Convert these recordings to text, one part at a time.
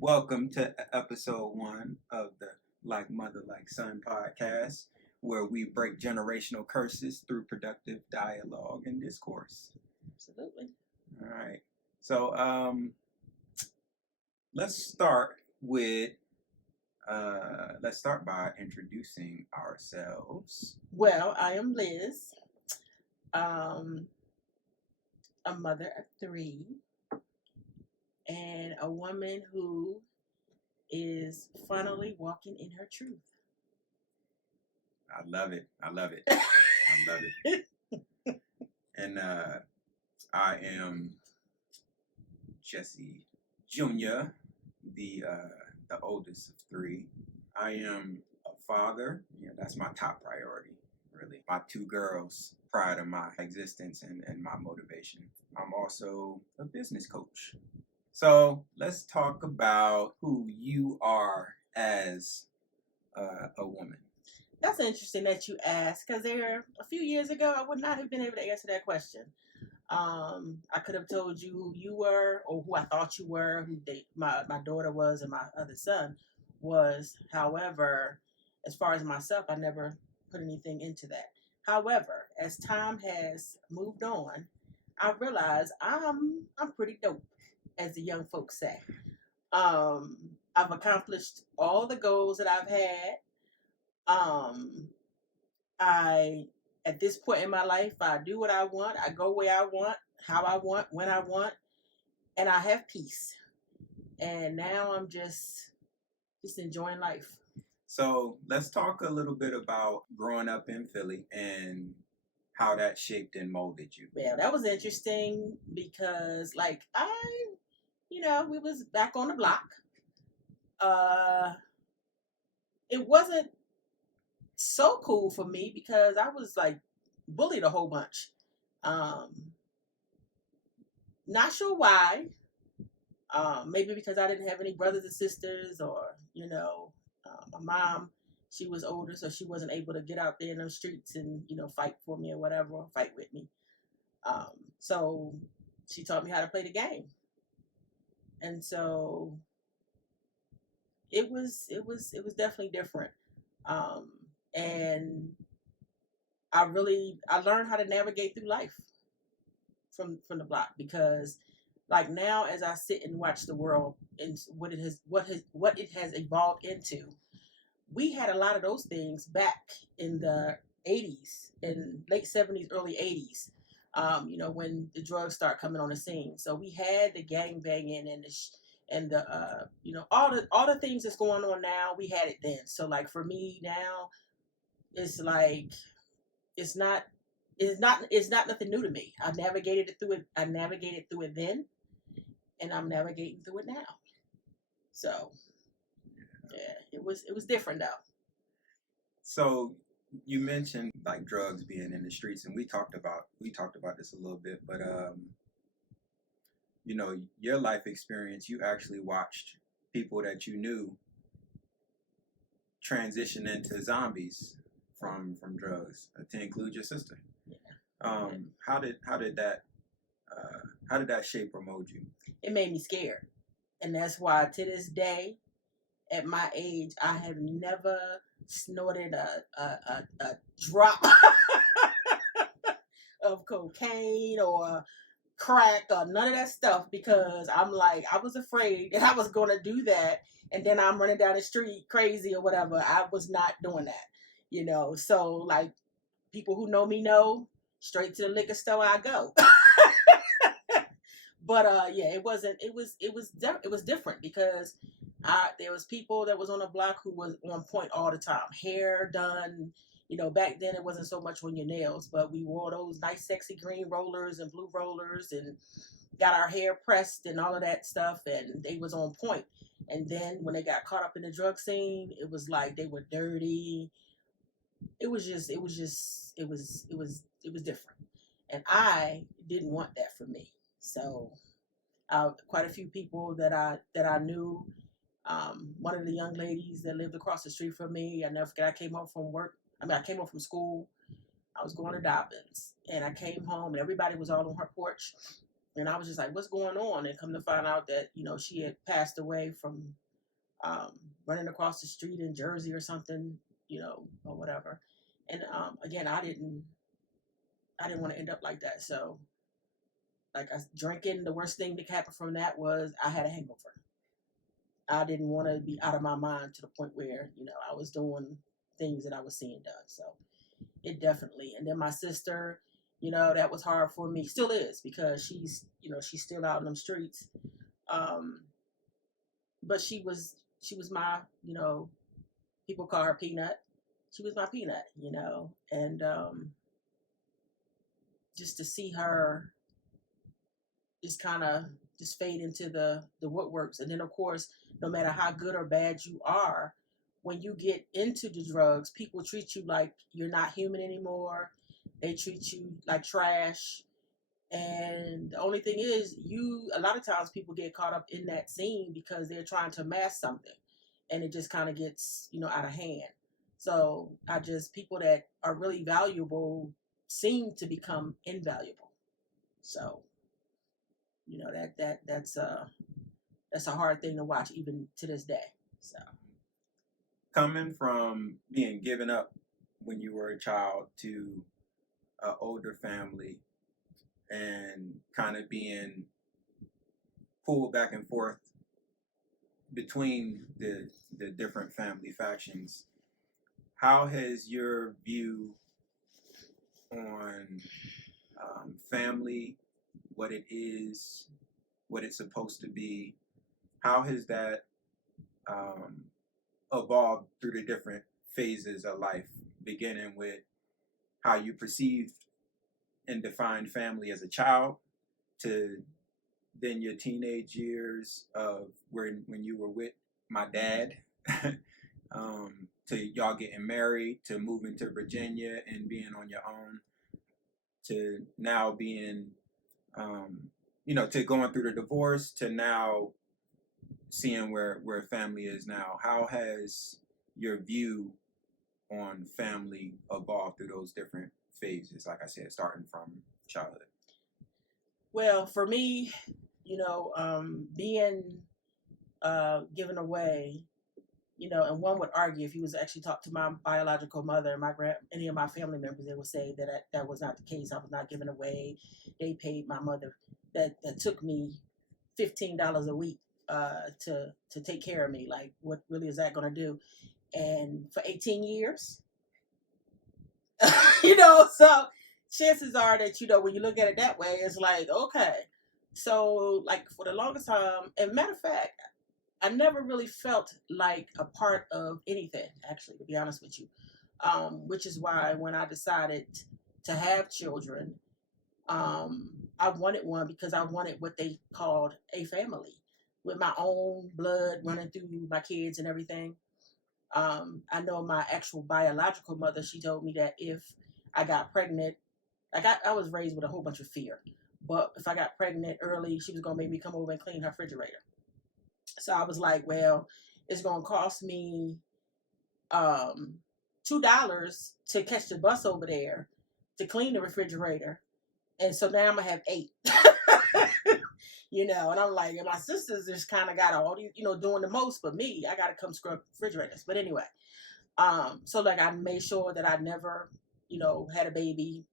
Welcome to episode 1 of the Like Mother Like Son podcast, where we break generational curses through productive dialogue and discourse. Absolutely. All right. So let's start with let's start by introducing ourselves. Well, I am Liz, a mother of 3, and a woman who is finally walking in her truth. I love it. I love it. I love it. And I am Jesse Jr., the oldest of 3. I am a father. Yeah, that's my top priority, really. My 2 girls prior to my existence and my motivation. I'm also a business coach. So let's talk about who you are as a woman. That's interesting that you asked, because a few years ago, I would not have been able to answer that question. I could have told you who you were, or who I thought you were, who my daughter was, and my other son was. However, as far as myself, I never put anything into that. However, as time has moved on, I realize I'm pretty dope, as the young folks say. I've accomplished all the goals that I've had. I At this point in my life, I do what I want. I go where I want, how I want, when I want, and I have peace. And now I'm just enjoying life. So let's talk a little bit about growing up in Philly and how that shaped and molded you. Yeah, that was interesting because, we was back on the block. It wasn't so cool for me because I was like bullied a whole bunch. Not sure why. Maybe because I didn't have any brothers and sisters, or my mom, she was older, so she wasn't able to get out there in those streets and fight for me or whatever, or fight with me. So she taught me how to play the game, and so it was definitely different. And I learned how to navigate through life from the block, because like now, as I sit and watch the world and what it has evolved into, we had a lot of those things back in the 80s, in late 70s, early 80s. When the drugs start coming on the scene. So we had the gang banging and all the things that's going on now. We had it then. So like for me now, it's like it's not nothing new to me. I navigated through it then, and I'm navigating through it now. So yeah, it was different though. So you mentioned like drugs being in the streets, and we talked about this a little bit, but your life experience, you actually watched people that you knew transition into zombies from drugs, to include your sister. Yeah. How did that shape or mold you? It made me scared, and that's why to this day, at my age, I have never snorted a drop of cocaine or crack or none of that stuff, because I'm like, I was afraid that I was going to do that, and then I'm running down the street crazy or whatever. I was not doing that, so like people who know me know, straight to the liquor store I go. But yeah, it was different because there was people that was on the block who was on point all the time, hair done. Back then it wasn't so much on your nails, but we wore those nice sexy green rollers and blue rollers and got our hair pressed and all of that stuff, and they was on point. And then when they got caught up in the drug scene, it was like they were dirty. It was different, and I didn't want that for me. So quite a few people that I knew. One of the young ladies that lived across the street from me, I never forget. I came home from school. I was going to Dobbins, and I came home, and everybody was all on her porch, And I was just like, what's going on? And come to find out that, she had passed away from running across the street in Jersey or something, or whatever. And again, I didn't want to end up like that. So, like, drinking, the worst thing that happened from that was I had a hangover. I didn't want to be out of my mind to the point where, I was doing things that I was seeing done. So it definitely. And then my sister, that was hard for me. Still is, because she's still out in them streets. But she was my, people call her Peanut. She was my peanut, and just to see her just kind of just fade into the woodworks. And then, of course, no matter how good or bad you are, when you get into the drugs, people treat you like you're not human anymore. They treat you like trash. And the only thing is, a lot of times people get caught up in that scene because they're trying to mask something, and it just kind of gets, out of hand. So people that are really valuable seem to become invaluable. So, that's a hard thing to watch even to this day. So, coming from being given up when you were a child to an older family and kind of being pulled back and forth between the different family factions, how has your view on family, what it is, what it's supposed to be, how has that evolved through the different phases of life, beginning with how you perceived and defined family as a child, to then your teenage years of when you were with my dad, to y'all getting married, to moving to Virginia and being on your own, to now being, to going through the divorce, to now seeing where family is now. How has your view on family evolved through those different phases, like I said, starting from childhood? Well, for me, being given away, and one would argue, if you was actually talk to my biological mother and any of my family members, they would say that was not the case. I was not given away. They paid my mother that took me $15 a week to take care of me. Like, what really is that going to do? And for 18 years, so chances are that, when you look at it that way, it's like, okay. So, like, for the longest time, and matter of fact, I never really felt like a part of anything, actually, to be honest with you. Which is why when I decided to have children, I wanted one because I wanted what they called a family, with my own blood running through my kids and everything. I know my actual biological mother, she told me that if I got pregnant, like I was raised with a whole bunch of fear, but if I got pregnant early, she was going to make me come over and clean her refrigerator. So I was like, well, it's going to cost me $2 to catch the bus over there to clean the refrigerator. And so now I'm going to have 8. And I'm like, and my sisters just kind of got all these, doing the most, but me, I got to come scrub refrigerators. But anyway, so like I made sure that I never, had a baby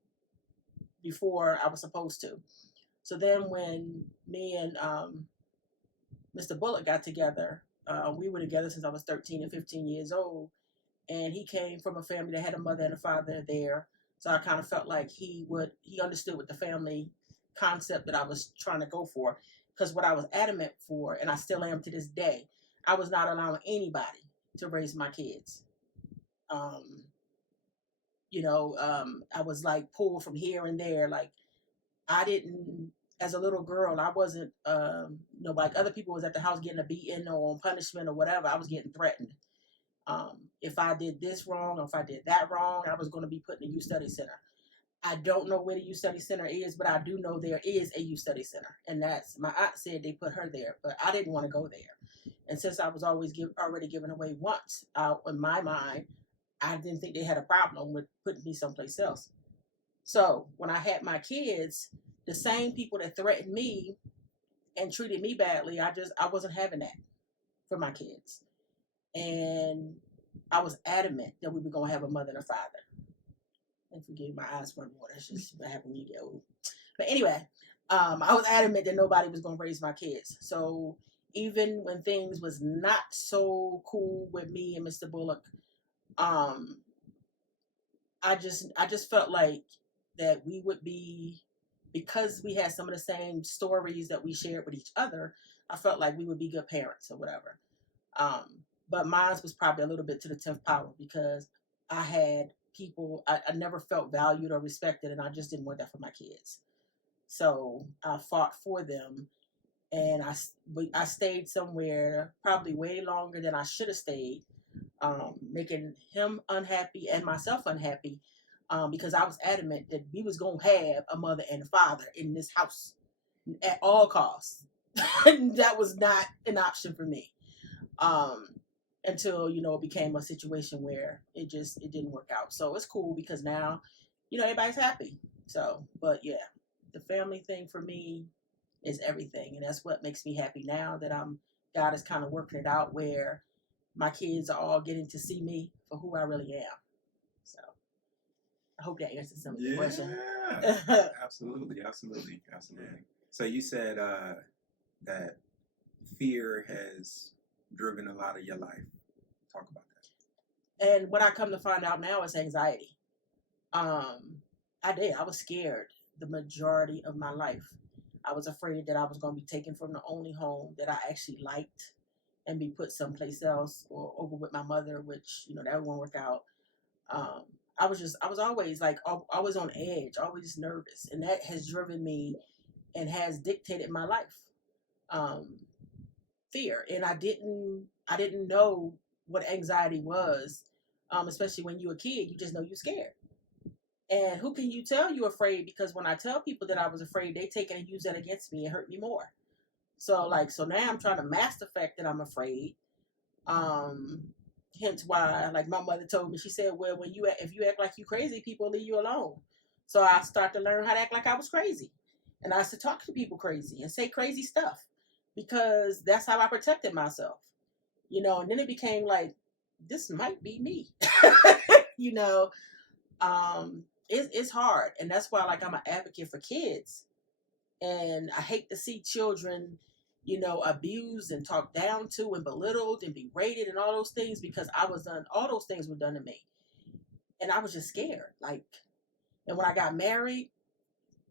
before I was supposed to. So then when me and Mr. Bullock got together, we were together since I was 13 and 15 years old. And he came from a family that had a mother and a father there. So I kind of felt like he understood what the family concept that I was trying to go for. Because what I was adamant for, and I still am to this day, I was not allowing anybody to raise my kids. I was like pulled from here and there. Like, I didn't, as a little girl, I wasn't, like other people was at the house getting a beating or on punishment or whatever. I was getting threatened. If I did this wrong or if I did that wrong, I was going to be put in a youth study center. I don't know where the youth study center is, but I do know there is a youth study center. And that's, my aunt said they put her there, but I didn't want to go there. And since I was already given away once, in my mind, I didn't think they had a problem with putting me someplace else. So when I had my kids, the same people that threatened me and treated me badly, I wasn't having that for my kids. And I was adamant that we were going to have a mother and a father. And forgive my eyes run water. That's just what happened when you get old. But anyway, I was adamant that nobody was going to raise my kids. So even when things was not so cool with me and Mr. Bullock, I just felt like that we would be, because we had some of the same stories that we shared with each other, I felt like we would be good parents or whatever. But mine was probably a little bit to the 10th power, because I had people, I never felt valued or respected, and I just didn't want that for my kids. So I fought for them, and I stayed somewhere probably way longer than I should have stayed, making him unhappy and myself unhappy, because I was adamant that we was going to have a mother and a father in this house at all costs. That was not an option for me. Until, it became a situation where it didn't work out. So it's cool, because now, everybody's happy. So, but yeah, the family thing for me is everything. And that's what makes me happy now, that God is kind of working it out where my kids are all getting to see me for who I really am. So I hope that answers some of the question. Absolutely. So you said that fear has driven a lot of your life. Talk about that. And what I come to find out now is anxiety. I was scared the majority of my life. I was afraid that I was going to be taken from the only home that I actually liked and be put someplace else, or over with my mother, which, that won't work out. I was always always on edge, always nervous. And that has driven me and has dictated my life. Fear. And I didn't know what anxiety was, especially when you're a kid. You just know you're scared. And who can you tell you're afraid? Because when I tell people that I was afraid, they take it and use that against me and hurt me more. So now I'm trying to mask the fact that I'm afraid. Hence why, my mother told me, she said, well, if you act like you crazy, people leave you alone. So I start to learn how to act like I was crazy. And I used to talk to people crazy and say crazy stuff, because that's how I protected myself, and then it became like, this might be me, it's hard. And that's why, I'm an advocate for kids, and I hate to see children, abused and talked down to and belittled and berated and all those things, because all those things were done to me. And I was just scared. And when I got married,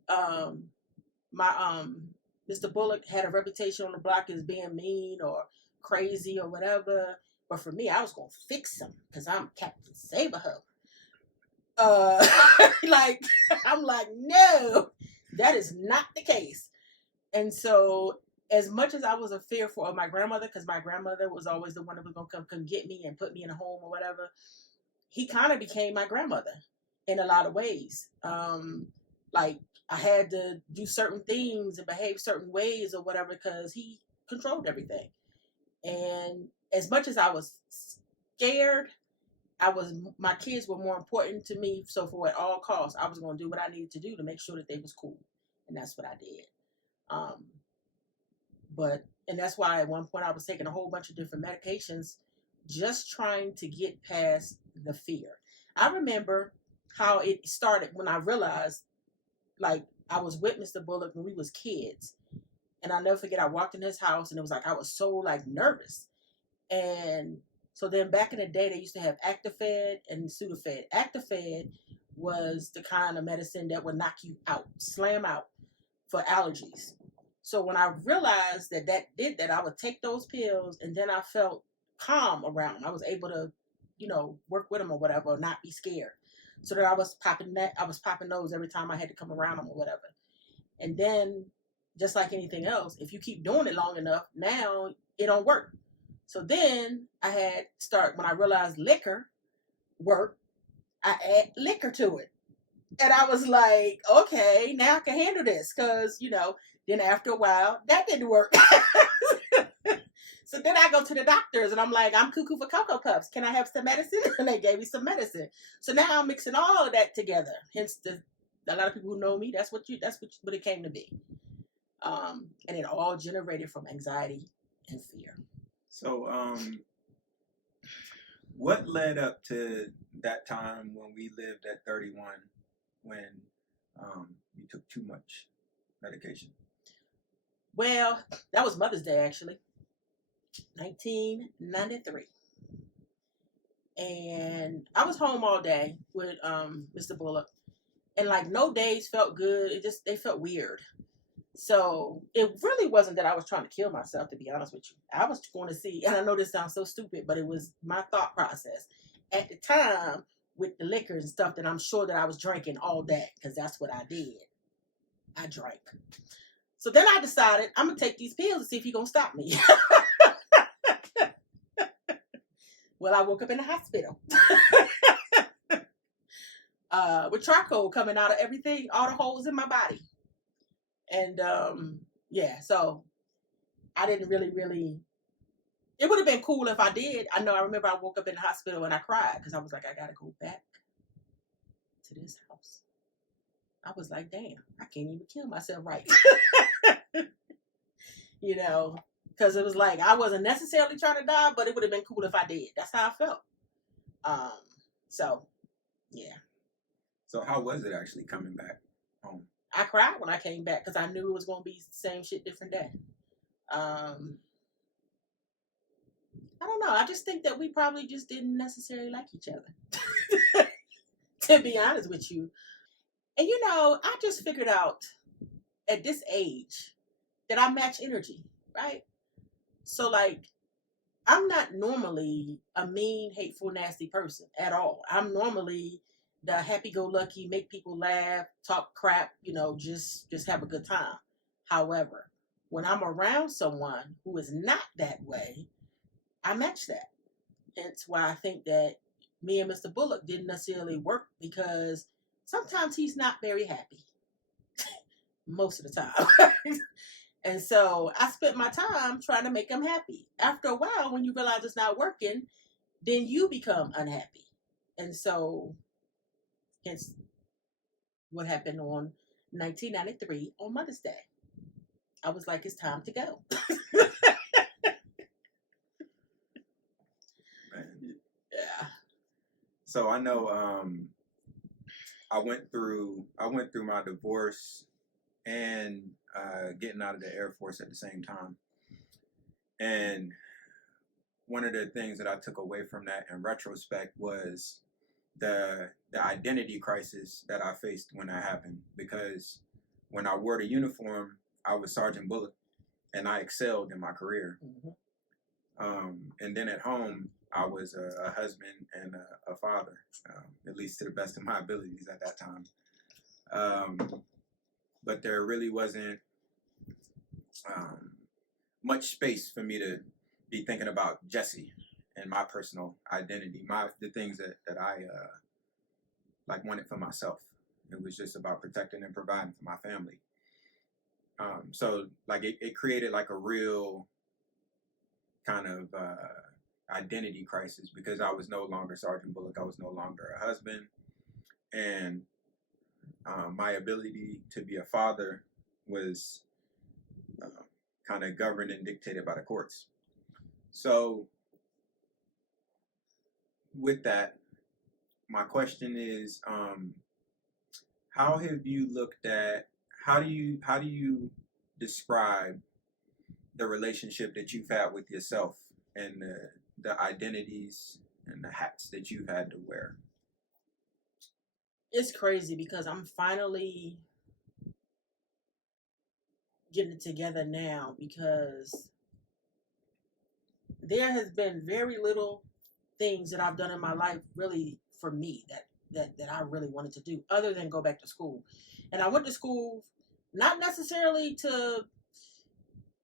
my Mr. Bullock had a reputation on the block as being mean or crazy or whatever. But for me, I was going to fix him, because I'm Captain Saberho. I'm like, no, that is not the case. And so, as much as I was fearful of my grandmother, because my grandmother was always the one that was going to come get me and put me in a home or whatever, he kind of became my grandmother in a lot of ways. I had to do certain things and behave certain ways or whatever, because he controlled everything. And as much as I was scared, my kids were more important to me. So for at all costs, I was going to do what I needed to do to make sure that they was cool. And that's what I did. And that's why at one point I was taking a whole bunch of different medications, just trying to get past the fear. I remember how it started when I realized, I was with Mr. Bullock when we was kids. And I'll never forget, I walked in his house, and it was I was so nervous. And so then back in the day, they used to have Actifed and Sudafed. Actifed was the kind of medicine that would knock you out, slam out for allergies. So when I realized that did that, I would take those pills, and then I felt calm around. I was able to, work with them or whatever, or not be scared. So that I was popping those every time I had to come around them or whatever. And then, just like anything else, if you keep doing it long enough, now it don't work. So then when I realized liquor worked, I add liquor to it. And I was like, okay, now I can handle this. Because, then after a while, that didn't work. So then I go to the doctors, and I'm like, I'm cuckoo for Cocoa Puffs. Can I have some medicine? And they gave me some medicine. So now I'm mixing all of that together. Hence the A lot of people who know me, that's what it came to be. And it all generated from anxiety and fear. So, what led up to that time when we lived at 31, when you took too much medication? Well, that was Mother's Day, actually, 1993. And I was home all day with Mr. Bullock, and like no days felt good. They felt weird. So it really wasn't that I was trying to kill myself, to be honest with you. I was going to see, and I know this sounds so stupid, but it was my thought process at the time with the liquor and stuff that I'm sure that I was drinking all day, because that's what I did. I drank. So then I decided I'm going to take these pills and see if he's going to stop me. Well, I woke up in the hospital with charcoal coming out of everything, all the holes in my body. And yeah, so I didn't really. It would have been cool if I did. I remember I woke up in the hospital and I cried because I was like, I got to go back to this house. I was like, damn, I can't even kill myself right. You know, because it was like I wasn't necessarily trying to die, but it would have been cool if I did. That's how I felt. So, yeah. So how was it actually coming back home? I cried when I came back because I knew it was going to be the same shit, different day. I don't know. I just think that we probably just didn't necessarily like each other, to be honest with you. And, I just figured out at this age that I match energy, right? So, like, I'm not normally a mean, hateful, nasty person at all. I'm normally the happy-go-lucky, make people laugh, talk crap, just have a good time. However, when I'm around someone who is not that way, I match that. That's why I think that me and Mr. Bullock didn't necessarily work, because sometimes he's not very happy. Most of the time. And so I spent my time trying to make him happy. After a while, when you realize it's not working, then you become unhappy. And so, hence what happened on 1993 on Mother's Day. I was like, it's time to go. Yeah. So I know I went through my divorce and getting out of the Air Force at the same time. And one of the things that I took away from that in retrospect was the identity crisis that I faced when that happened. Because when I wore the uniform, I was Sergeant Bullock, and I excelled in my career. Mm-hmm. And then at home, I was a husband and a father, at least to the best of my abilities at that time. But there really wasn't much space for me to be thinking about Jesse and my personal identity, the things that I wanted for myself. It was just about protecting and providing for my family. So it created like a real kind of identity crisis, because I was no longer Sergeant Bullock. I was no longer a husband, and my ability to be a father was kind of governed and dictated by the courts. So with that, my question is, how have you looked at, how do you describe the relationship that you've had with yourself and the identities and the hats that you've had to wear? It's crazy because I'm finally getting it together now, because there has been very little things that I've done in my life really for me that I really wanted to do, other than go back to school. And I went to school not necessarily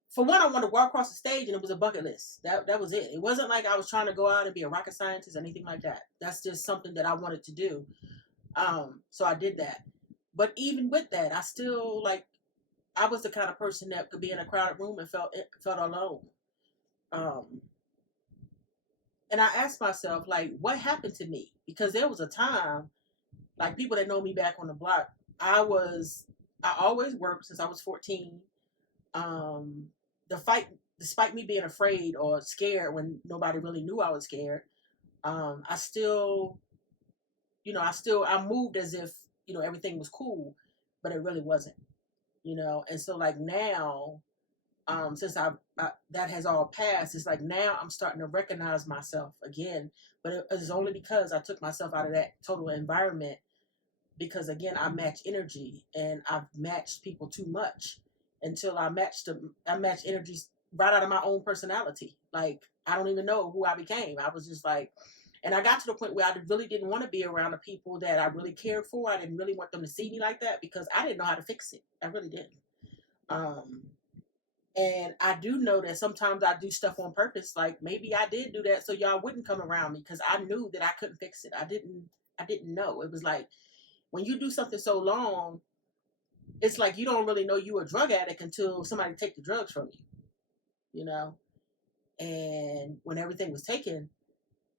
for one, I wanted to walk across the stage, and it was a bucket list. That was it. It wasn't like I was trying to go out and be a rocket scientist or anything like that. That's just something that I wanted to do. So I did that. But even with that, I still I was the kind of person that could be in a crowded room and felt alone. And I asked myself, what happened to me? Because there was a time, people that know me back on the block, I always worked since I was 14. The fight, despite me being afraid or scared when nobody really knew I was scared, I still, I moved as if, everything was cool, but it really wasn't, And so like now, since that has all passed, it's like now I'm starting to recognize myself again, but it's only because I took myself out of that total environment. Because again, I match energy, and I've matched people too much until I match energies right out of my own personality. Like I don't even know who I became. I was just like, and I got to the point where I really didn't want to be around the people that I really cared for. I didn't really want them to see me like that because I didn't know how to fix it. I really didn't. And I do know that sometimes I do stuff on purpose. Like maybe I did do that so y'all wouldn't come around me because I knew that I couldn't fix it. I didn't know. It was like when you do something so long, it's like you don't really know you a drug addict until somebody take the drugs from you, And when everything was taken,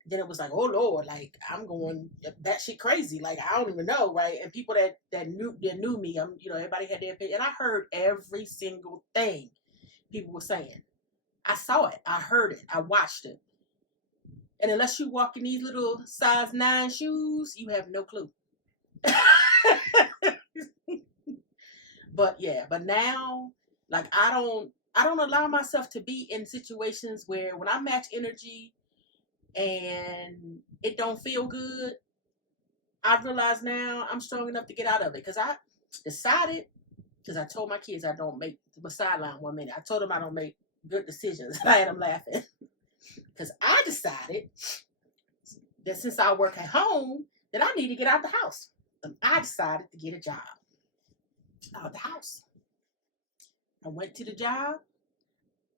then it was like, oh Lord, like I'm going that shit crazy. Like I don't even know, right? And people that knew me, everybody had their opinion, and I heard every single thing people were saying. I saw it, I heard it, I watched it. And unless you walk in these little size 9 shoes, you have no clue. But now, like I don't allow myself to be in situations where when I match energy and it don't feel good, I realize now I'm strong enough to get out of it. Because I decided, because I told my kids I don't make the sideline 1 minute. I told them I don't make good decisions. I had them laughing. Because I decided that since I work at home, that I need to get out the house. And I decided to get a job out of the house. I went to the job.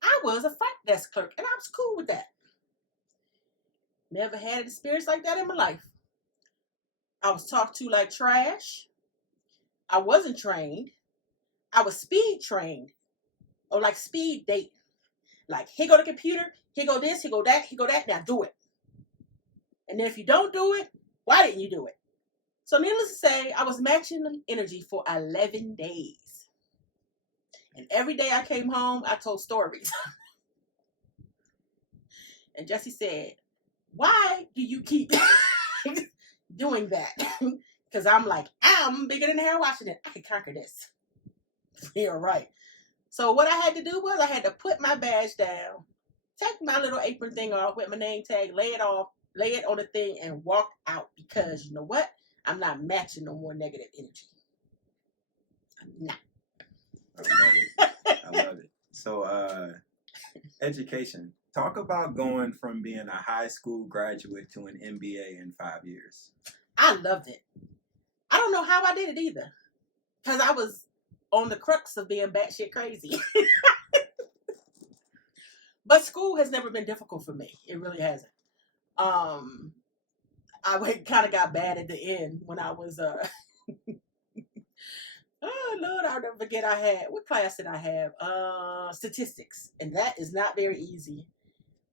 I was a front desk clerk, and I was cool with that. Never had an experience like that in my life. I was talked to like trash. I wasn't trained. I was speed trained, or like speed date. Like, here go the computer, here go this, here go that, now do it. And then if you don't do it, why didn't you do it? So needless to say, I was matching energy for 11 days. And every day I came home, I told stories. And Jesse said, why do you keep doing that? Because I'm like, I'm bigger than Hair Washington. I can conquer this. You're right. So what I had to do was I had to put my badge down, take my little apron thing off with my name tag, lay it on the thing, and walk out. Because you know what? I'm not matching no more negative energy. I'm not. I love it. So, education. Talk about going from being a high school graduate to an MBA in 5 years. I loved it. I don't know how I did it either. Because I was on the crux of being batshit crazy. But school has never been difficult for me. It really hasn't. I kind of got bad at the end when I was oh Lord, I'll never forget. What class did I have? Statistics, and that is not very easy.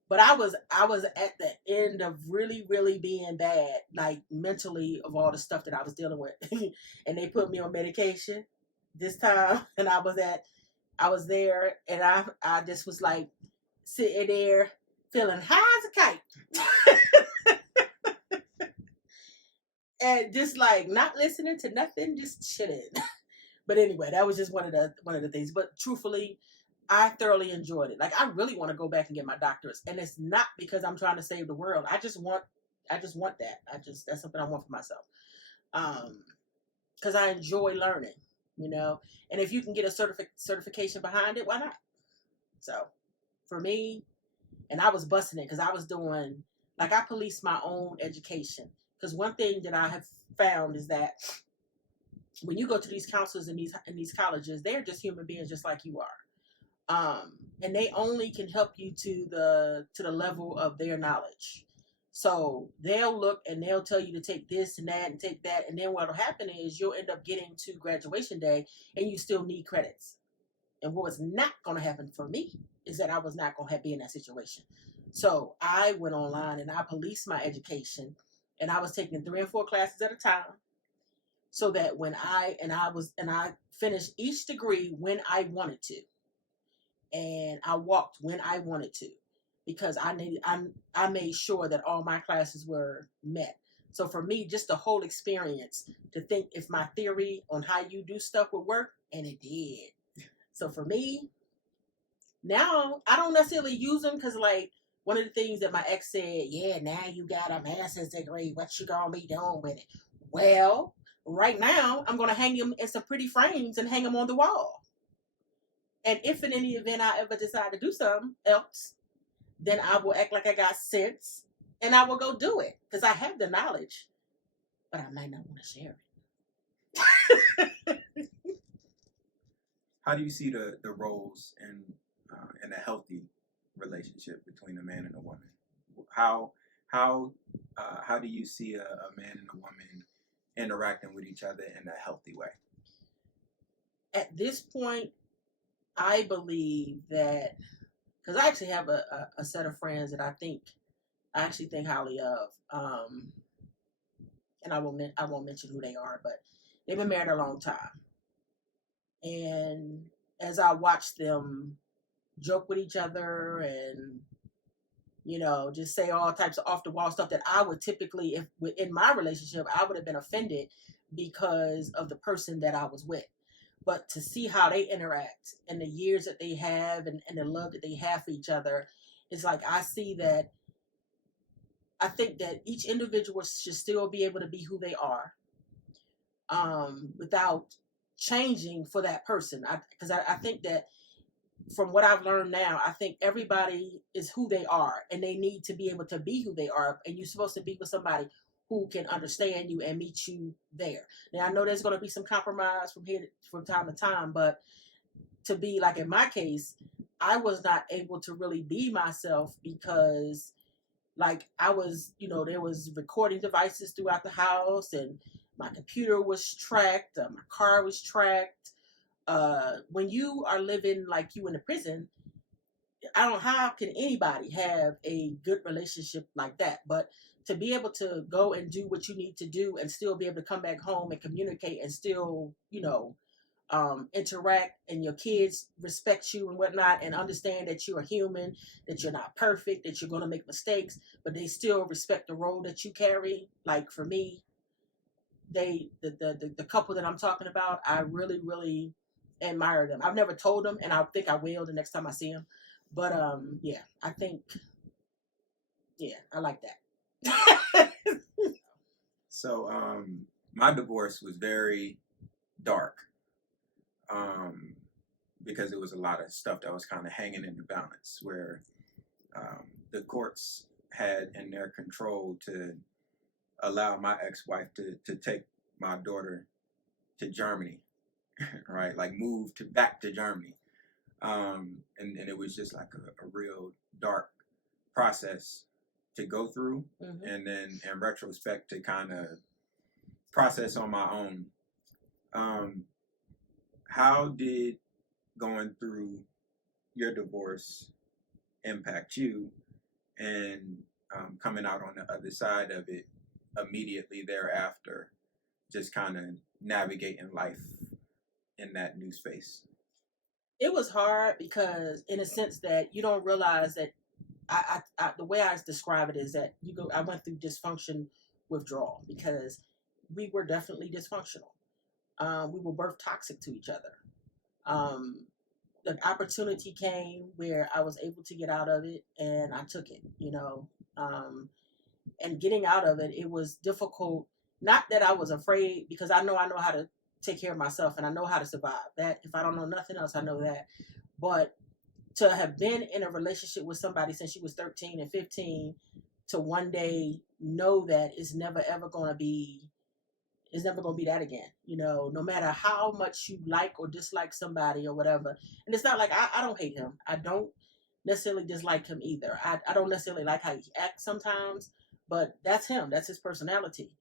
But I was at the end of really, really being bad, like mentally, of all the stuff that I was dealing with. And they put me on medication this time, and I was there, and I just was like sitting there feeling high as a kite. And just like not listening to nothing, just chilling. But anyway, that was just one of the things. But truthfully, I thoroughly enjoyed it. Like I really want to go back and get my doctorates, and it's not because I'm trying to save the world. I just want that. That's something I want for myself. Because I enjoy learning, And if you can get a certification behind it, why not? So, for me, and I was busting it because I was doing like I policed my own education. Because one thing that I have found is that when you go to these counselors in these colleges, they're just human beings just like you are. And they only can help you to the level of their knowledge. So they'll look and they'll tell you to take this and that and take that. And then what'll happen is you'll end up getting to graduation day and you still need credits. And what's not going to happen for me is that I was not going to be in that situation. So I went online and I policed my education, and I was taking 3 and 4 classes at a time. so that when I finished each degree when I wanted to, and I walked when I wanted to, because I made sure that all my classes were met. So for me, just the whole experience, to think if my theory on how you do stuff would work, and it did. So for me, now I don't necessarily use them, because like one of the things that my ex said, yeah, now you got a master's degree, what you gonna be doing with it? Well, right now I'm gonna hang them in some pretty frames and hang them on the wall. And if in any event I ever decide to do something else, then I will act like I got sense and I will go do it, because I have the knowledge, but I might not want to share it. How do you see the roles in a healthy relationship between a man and a woman? How how do you see a man and a woman interacting with each other in a healthy way? At this point, I believe that, because I actually have a set of friends that I actually think highly of, and I won't mention who they are, but they've been married a long time. And as I watch them joke with each other and just say all types of off the wall stuff that I would typically, if in my relationship, I would have been offended because of the person that I was with. But to see how they interact and the years that they have, and the love that they have for each other, it's like I see that. I think that each individual should still be able to be who they are, without changing for that person. Because I think that from what I've learned now, I think everybody is who they are, and they need to be able to be who they are. And you're supposed to be with somebody who can understand you and meet you there. Now, I know there's going to be some compromise from time to time, but to be like in my case, I was not able to really be myself, because like I was, there was recording devices throughout the house, and my computer was tracked, my car was tracked. When you are living like you in a prison, I don't. How can anybody have a good relationship like that? But to be able to go and do what you need to do, and still be able to come back home and communicate, and still, interact, and your kids respect you and whatnot, and understand that you're a human, that you're not perfect, that you're going to make mistakes, but they still respect the role that you carry. Like for me, the couple that I'm talking about, I really, really admire them. I've never told them, and I think I will the next time I see them. But yeah, I think, yeah, I like that. So my divorce was very dark, because it was a lot of stuff that was kind of hanging in the balance, where the courts had in their control to allow my ex-wife to take my daughter to Germany, right? Like move back to Germany. And it was just like a real dark process to go through. Mm-hmm. And then in retrospect to kind of process on my own. How did going through your divorce impact you, and coming out on the other side of it immediately thereafter, just kind of navigating life in that new space? It was hard, because in a sense that you don't realize that the way I describe it is that I went through dysfunction withdrawal, because we were definitely dysfunctional. We were both toxic to each other. The opportunity came where I was able to get out of it, and I took it, and getting out of it, it was difficult. Not that I was afraid, because I know how to take care of myself, and I know how to survive. That if I don't know nothing else, I know that. But to have been in a relationship with somebody since she was 13 and 15, to one day know that it's never ever going to be that again. No matter how much you like or dislike somebody or whatever. And it's not like I don't hate him. I don't necessarily dislike him either. I don't necessarily like how he acts sometimes, but that's him. That's his personality.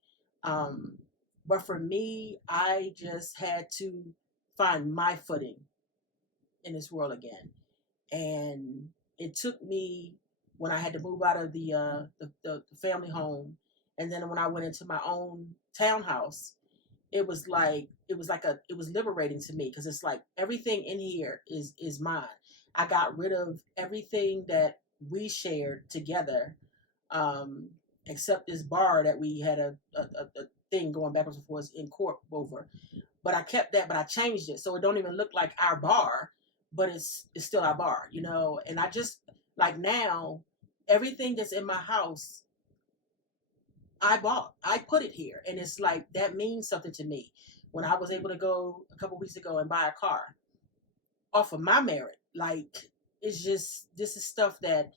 But for me, I just had to find my footing in this world again. And it took me, when I had to move out of the family home, and then when I went into my own townhouse, it was liberating to me, because it's like everything in here is mine. I got rid of everything that we shared together, except this bar that we had a thing going backwards and forwards in court over. But I kept that, but I changed it so it don't even look like our bar, but it's still our bar, you know. And I just like now everything that's in my house I bought. I put it here, and it's like that means something to me. When I was able to go a couple weeks ago and buy a car off of my merit, like it's just this is stuff that,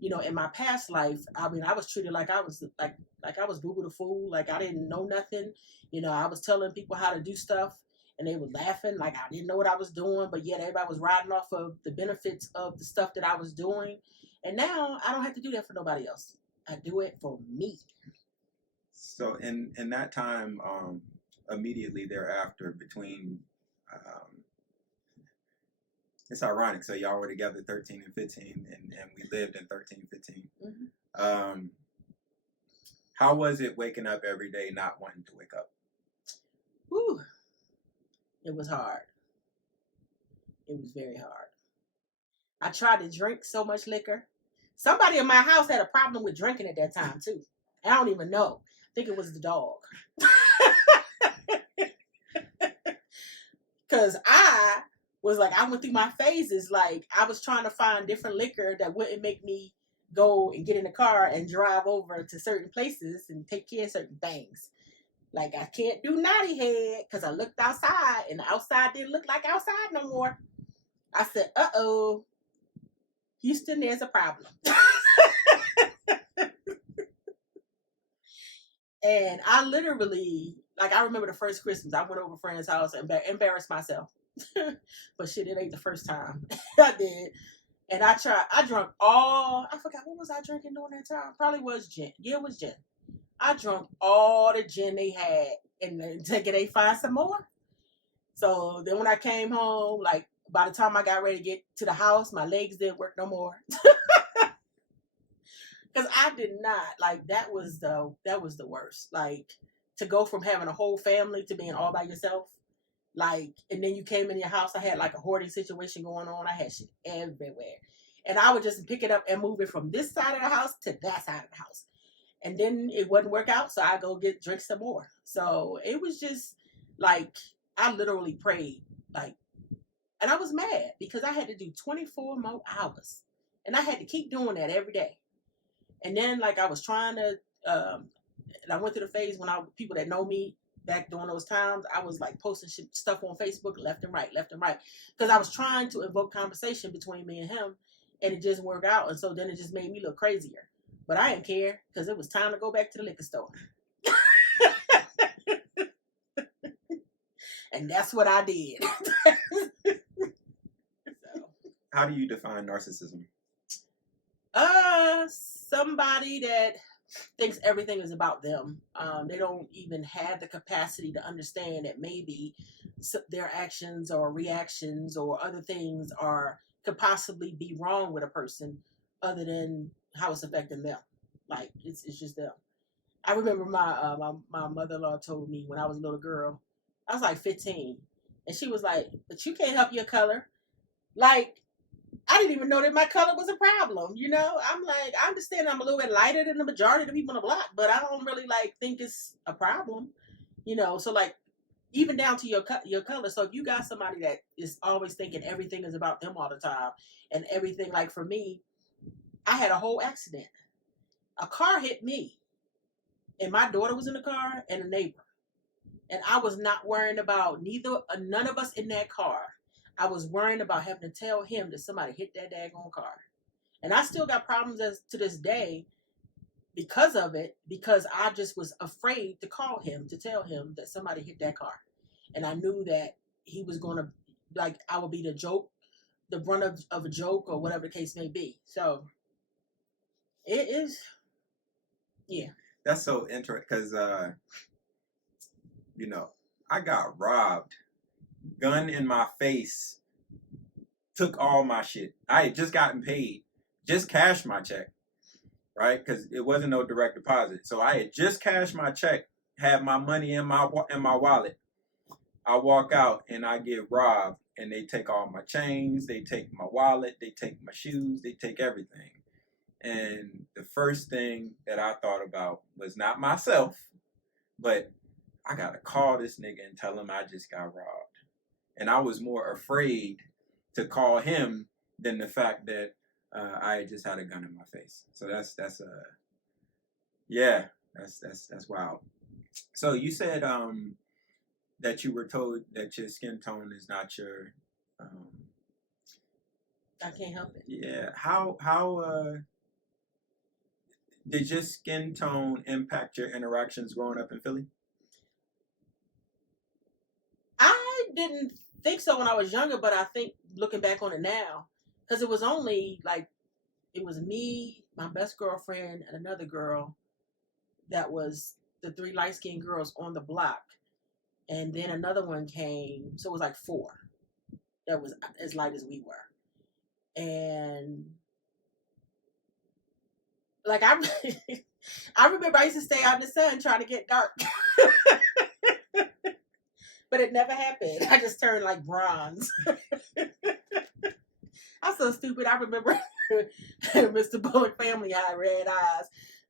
you know, in my past life, I mean, I was treated like I was like I was boo boo the fool, like I didn't know nothing. You know, I was telling people how to do stuff, and they were laughing like I didn't know what I was doing, but yet everybody was riding off of the benefits of the stuff that I was doing. And now I don't have to do that for nobody else. I do it for me. So in that time, immediately thereafter, between, it's ironic. So y'all were together 13 and 15, and we lived in 13, 15. Mm-hmm. How was it waking up every day not wanting to wake up? Whew. It was hard. It was very hard. I tried to drink so much liquor. Somebody in my house had a problem with drinking at that time too. I don't even know. I think it was the dog. Because I was like, I went through my phases. Like, I was trying to find different liquor that wouldn't make me go and get in the car and drive over to certain places and take care of certain things. Like, I can't do naughty head because I looked outside and the outside didn't look like outside no more. I said, uh-oh, Houston, there's a problem. And I literally, like, I remember the first Christmas, I went over a friend's house and embarrassed myself. But shit, it ain't the first time I did. And I drunk I forgot, what was I drinking during that time? Probably was gin. Yeah, it was gin. I drunk all the gin they had, and then they find some more. So then when I came home, like, by the time I got ready to get to the house, my legs didn't work no more. Because I did not, like, that was the worst. Like, to go from having a whole family to being all by yourself, like, and then you came in your house, I had like a hoarding situation going on. I had shit everywhere, and I would just pick it up and move it from this side of the house to that side of the house, and then it wouldn't work out, so I go drink some more. So it was just like I literally prayed, like, and I was mad because I had to do 24 more hours, and I had to keep doing that every day. And then, like, I was trying to, and I went through the phase when people that know me back during those times, I was like posting stuff on Facebook left and right, because I was trying to evoke conversation between me and him, and it just worked out. And so then it just made me look crazier. But I didn't care because it was time to go back to the liquor store. And that's what I did. So. How do you define narcissism? Somebody that thinks everything is about them. They don't even have the capacity to understand that maybe their actions or reactions or other things could possibly be wrong with a person, other than how it's affecting them. Like, it's just them. I remember my mother-in-law told me when I was a little girl, I was like 15, and she was like, "But you can't help your color." Like, I didn't even know that my color was a problem, you know? I'm like, I understand I'm a little bit lighter than the majority of the people on the block, but I don't really, like, think it's a problem, you know? So, like, even down to your color. So if you got somebody that is always thinking everything is about them all the time, and everything, like, for me, I had a whole accident. A car hit me, and my daughter was in the car and a neighbor. And I was not worrying about none of us in that car. I was worrying about having to tell him that somebody hit that daggone car. And I still got problems to this day because of it, because I just was afraid to call him to tell him that somebody hit that car. And I knew that he was going to, like, I would be the brunt of a joke or whatever the case may be. So it is, yeah. That's so interesting because, you know, I got robbed. Gun in my face, took all my shit. I had just gotten paid, just cashed my check, right? Because it wasn't no direct deposit. So I had just cashed my check, have my money in my wallet. I walk out and I get robbed, and they take all my chains, they take my wallet, they take my shoes, they take everything. And the first thing that I thought about was not myself, but I gotta call this nigga and tell him I just got robbed. And I was more afraid to call him than the fact that I just had a gun in my face. So that's wild. So you said that you were told that your skin tone is not your. I can't help it. Yeah. How did your skin tone impact your interactions growing up in Philly? I didn't think so when I was younger, but I think looking back on it now, because it was only like, it was me, my best girlfriend, and another girl that was the 3 light-skinned girls on the block. And then another one came, so it was like 4 that was as light as we were. And like I remember I used to stay out in the sun trying to get dark. But it never happened. I just turned like bronze. I'm so stupid. I remember Mr. Bullock family had red eyes.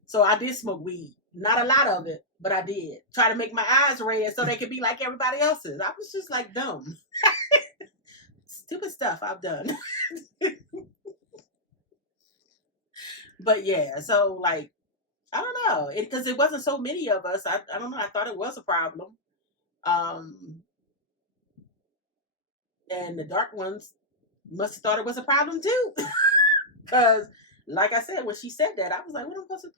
So I did smoke weed. Not a lot of it, but I did. Try to make my eyes red so they could be like everybody else's. I was just like dumb. Stupid stuff I've done. But yeah, so like, I don't know. Because it wasn't so many of us. I don't know. I thought it was a problem. And the dark ones must have thought it was a problem too. Because, like I said, when she said that, I was like, what am I supposed to...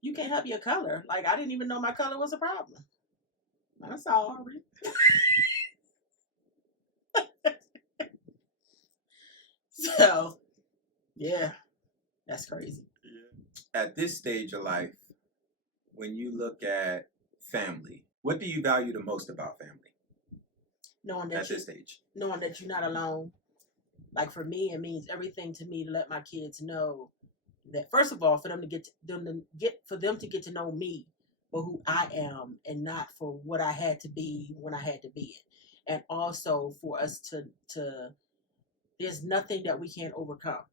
You can't help your color. Like, I didn't even know my color was a problem. I'm sorry. So, yeah, that's crazy. At this stage of life, when you look at family, what do you value the most about family? Knowing that this stage, knowing that you're not alone. Like for me, it means everything to me to let my kids know that, first of all, for them to get to know me for who I am and not for what I had to be when I had to be it. And also for us to there's nothing that we can't overcome,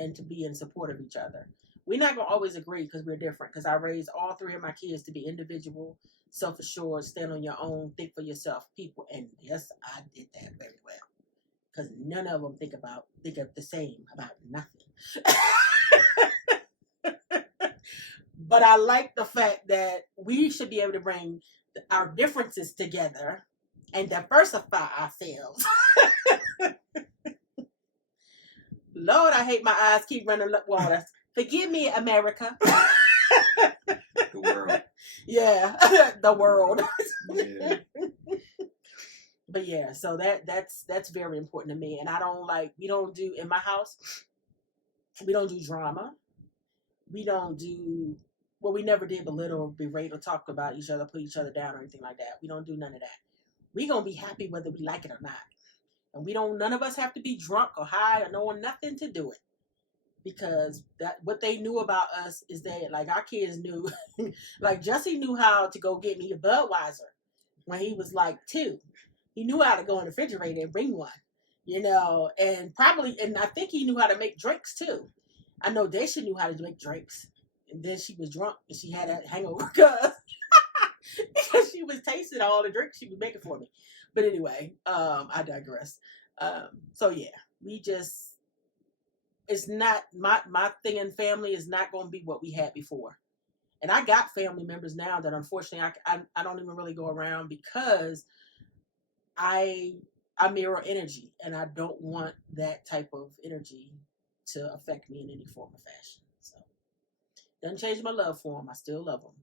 and to be in support of each other. We're not gonna always agree because we're different. Because I raised all 3 of my kids to be individual, self-assured, stand on your own, think for yourself people. And yes, I did that very well. Because none of them think of the same about nothing. But I like the fact that we should be able to bring our differences together and diversify ourselves. Lord, I hate my eyes keep running water. Forgive me, America. The world. Yeah, the world. Yeah. But yeah, so that's very important to me. And we don't do, in my house, we don't do drama. We don't do, well, we never did belittle or berate or talk about each other, put each other down or anything like that. We don't do none of that. We gonna be happy whether we like it or not. And none of us have to be drunk or high or knowing nothing to do it. Because what they knew about us is that, like, our kids knew, like Jesse knew how to go get me a Budweiser when he was like 2. He knew how to go in the refrigerator and bring one, and I think he knew how to make drinks too. I know Daisha knew how to make drinks, and then she was drunk and she had a hangover because she was tasting all the drinks she was making for me. But anyway, I digress. So yeah, it's not my thing in family is not going to be what we had before. And I got family members now that unfortunately I don't even really go around because I mirror energy, and I don't want that type of energy to affect me in any form or fashion. So, doesn't change my love for them. I still love them,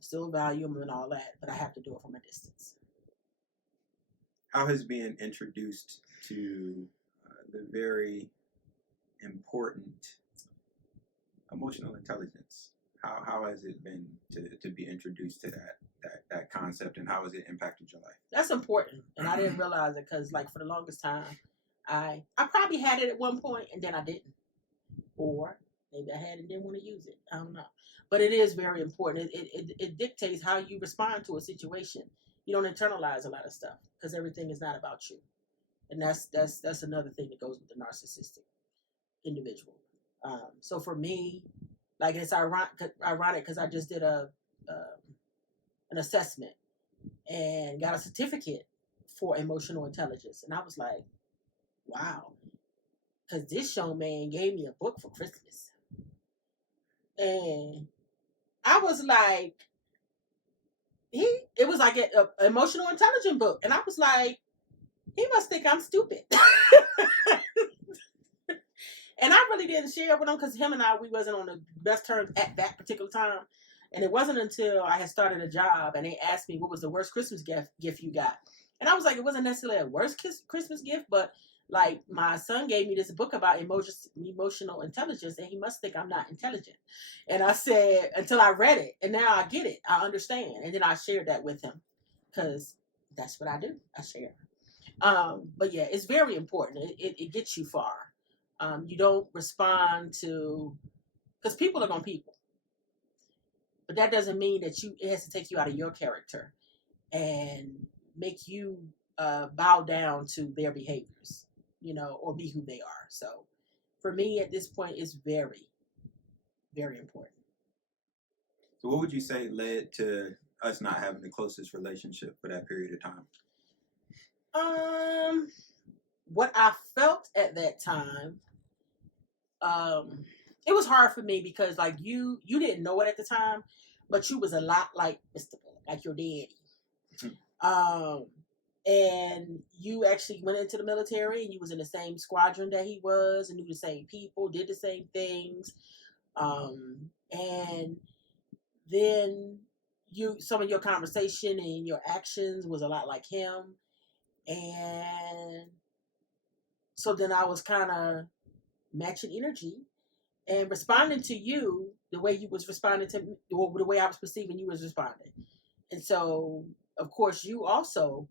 still value them and all that, but I have to do it from a distance. How has being introduced to the very important emotional intelligence? How has it been to be introduced to that concept, and how has it impacted your life? That's important, and I didn't realize it because, like, for the longest time, I probably had it at one point and then I didn't, or Maybe I had and didn't want to use it. I don't know. But it is very important. It dictates how you respond to a situation. You don't internalize a lot of stuff because everything is not about you. And that's another thing that goes with the narcissistic individual. So for me, like it's ironic because I just did an assessment and got a certificate for emotional intelligence, and I was like, wow, because this young man gave me a book for Christmas, and I was like, it was like an emotional intelligence book, and I was like, he must think I'm stupid. And I really didn't share with him because him and we wasn't on the best terms at that particular time. And it wasn't until I had started a job and they asked me what was the worst Christmas gift you got. And I was like, it wasn't necessarily a worst Christmas gift, but like my son gave me this book about emotional intelligence and he must think I'm not intelligent. And I said, until I read it, and now I get it, I understand. And then I shared that with him because that's what I do. I share. But yeah, it's very important. It gets you far. You don't respond to, because people are going to people. But that doesn't mean that it has to take you out of your character and make you bow down to their behaviors, or be who they are. So for me at this point, it's very, very important. So what would you say led to us not having the closest relationship for that period of time? What I felt at that time, it was hard for me because like you didn't know it at the time, but you was a lot like Mr. like your daddy. And you actually went into the military and you was in the same squadron that he was and knew the same people, did the same things. And then some of your conversation and your actions was a lot like him. And so then I was kind of matching energy and responding to you the way you was responding to me, or the way I was perceiving you was responding. And so, of course, you also,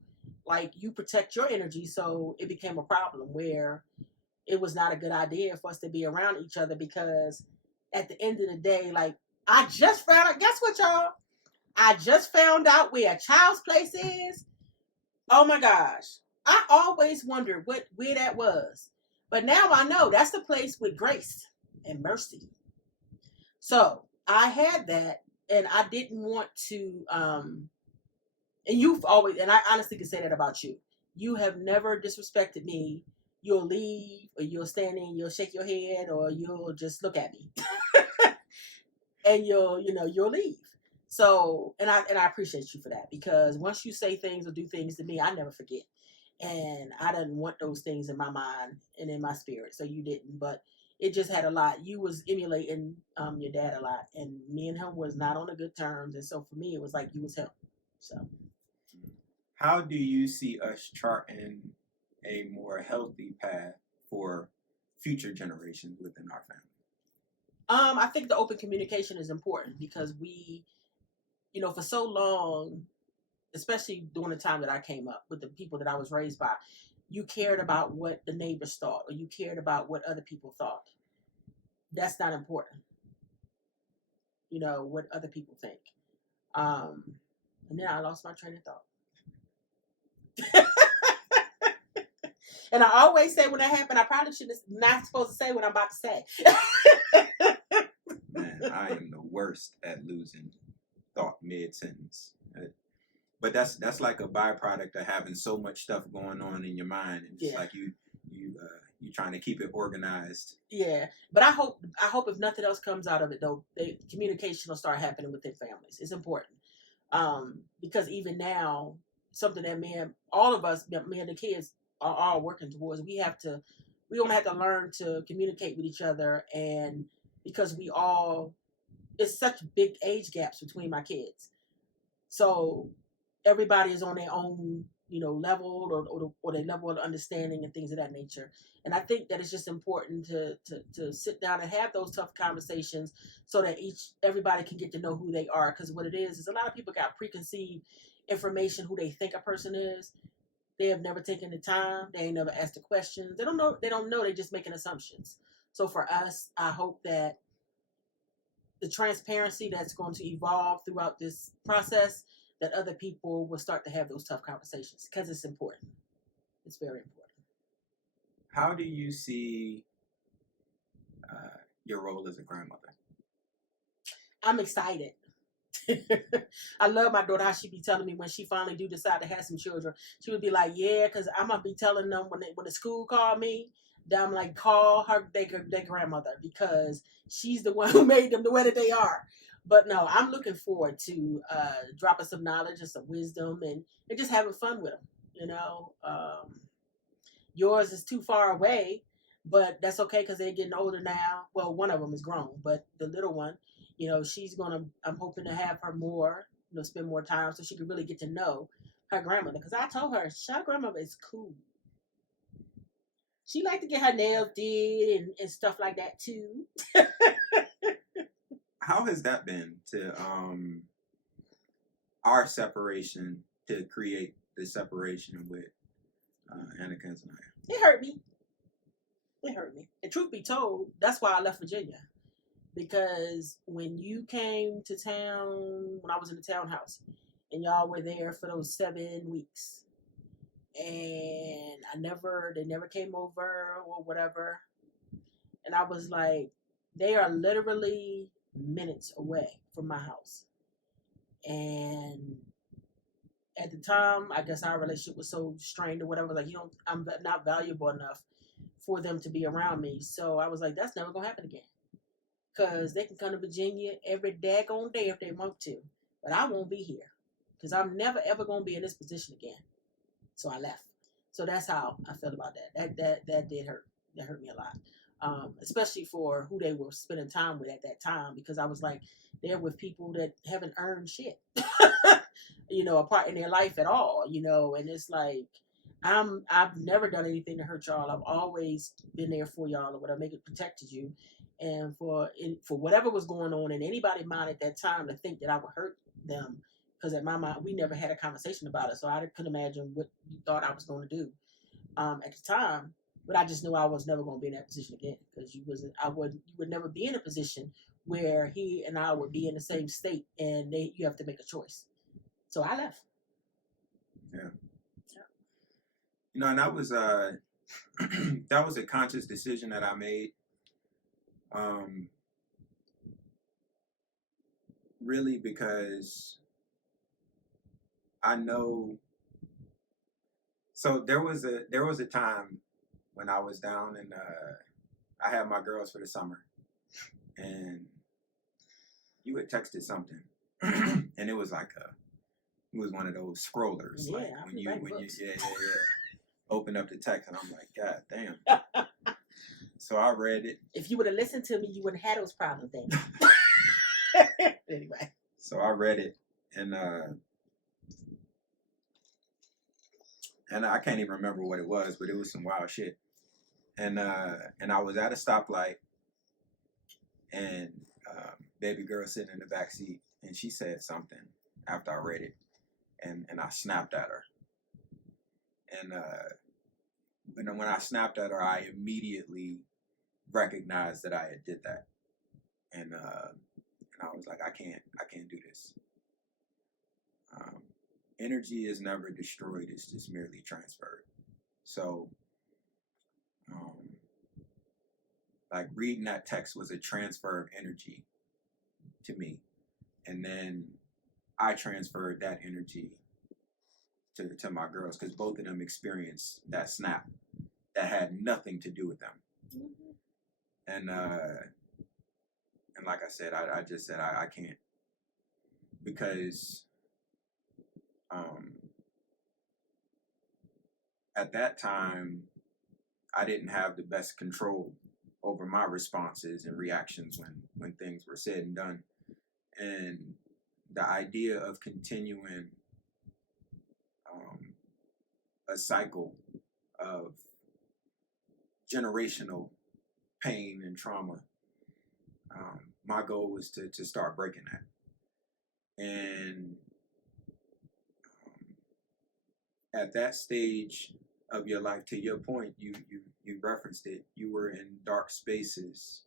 like, you protect your energy, so it became a problem where it was not a good idea for us to be around each other because at the end of the day, like, I just found out, guess what, y'all? I just found out where a child's place is. Oh, my gosh. I always wondered where that was. But now I know that's the place with grace and mercy. So I had that, and I didn't want to. And you've always, and I honestly can say that about you. You have never disrespected me. You'll leave, or you'll stand in, you'll shake your head, or you'll just look at me, and you'll leave. So, and I appreciate you for that because once you say things or do things to me, I never forget. And I didn't want those things in my mind and in my spirit. So you didn't, but it just had a lot. You was emulating your dad a lot, and me and him was not on the good terms. And so for me, it was like you was him. So, how do you see us charting a more healthy path for future generations within our family? I think the open communication is important because we, for so long, especially during the time that I came up with the people that I was raised by, you cared about what the neighbors thought or you cared about what other people thought. That's not important. What other people think. And then I lost my train of thought. And I always say when that happened, I probably should not supposed to say what I'm about to say. Man, I am the worst at losing thought mid-sentence. But that's like a byproduct of having so much stuff going on in your mind, and it's like you're trying to keep it organized. Yeah, but I hope if nothing else comes out of it though, communication will start happening within families. It's important because even now, something that all of us, me and the kids, are all working towards. We're gonna have to learn to communicate with each other, and because it's such big age gaps between my kids, so everybody is on their own, level or their level of understanding and things of that nature. And I think that it's just important to sit down and have those tough conversations so that everybody can get to know who they are. Because what it is a lot of people got preconceived information who they think a person is. They have never taken the time. They ain't never asked the questions. They don't know. They're just making assumptions. So for us, I hope that the transparency that's going to evolve throughout this process, that other people will start to have those tough conversations because it's important. It's very important. How do you see your role as a grandmother? I'm excited. I love my daughter, how she be telling me when she finally do decide to have some children. She would be like, yeah, because I'm going to be telling them when the school call me, that I'm like, call her their grandmother because she's the one who made them the way that they are. But no, I'm looking forward to dropping some knowledge and some wisdom and just having fun with them. You know, yours is too far away, but that's okay because they're getting older now. Well, one of them is grown, but the little one, I'm hoping to have her more, spend more time so she can really get to know her grandmother. Because I told her, her grandmother is cool. She like to get her nails did and stuff like that too. How has that been to our separation to create the separation with Annika and Zanaya? It hurt me. It hurt me. And truth be told, that's why I left Virginia. Because when you came to town, when I was in the townhouse, and y'all were there for those 7 weeks, and they never came over or whatever, and I was like, they are literally minutes away from my house, and at the time, I guess our relationship was so strained or whatever, like, I'm not valuable enough for them to be around me, so I was like, that's never gonna happen again. Because they can come to Virginia every daggone day if they want to. But I won't be here. Because I'm never, ever going to be in this position again. So I left. So that's how I felt about that. That did hurt. That hurt me a lot. Especially for who they were spending time with at that time. Because I was like, they're with people that haven't earned shit. A part in their life at all. And it's like, I've never done anything to hurt y'all. I've always been there for y'all or whatever, protected you. And for whatever was going on in anybody's mind at that time to think that I would hurt them, because at my mind we never had a conversation about it, so I couldn't imagine what you thought I was going to do at the time. But I just knew I was never going to be in that position again, because you would never be in a position where he and I would be in the same state, and you have to make a choice. So I left. Yeah. And that was that was a conscious decision that I made. Really, because I know. So there was a time when I was down and I had my girls for the summer, and you had texted something, and it was like it was one of those scrollers, yeah, like when you open up the text, and I'm like, God damn. So I read it. If you would have listened to me, you wouldn't have had those problems then. Anyway. So I read it, and I can't even remember what it was, but it was some wild shit. And I was at a stoplight, and baby girl sitting in the back seat, and she said something after I read it, and I snapped at her. And when I snapped at her, I immediately recognized that I had did that, and I was like, I can't do this. Energy is never destroyed; it's just merely transferred. So, like reading that text was a transfer of energy to me, and then I transferred that energy to my girls, because both of them experienced that snap that had nothing to do with them. Mm-hmm. And like I said, I just said I can't, because at that time I didn't have the best control over my responses and reactions when things were said and done, and the idea of continuing a cycle of generational pain and trauma, my goal was to start breaking that. And at that stage of your life, to your point, you referenced it, you were in dark spaces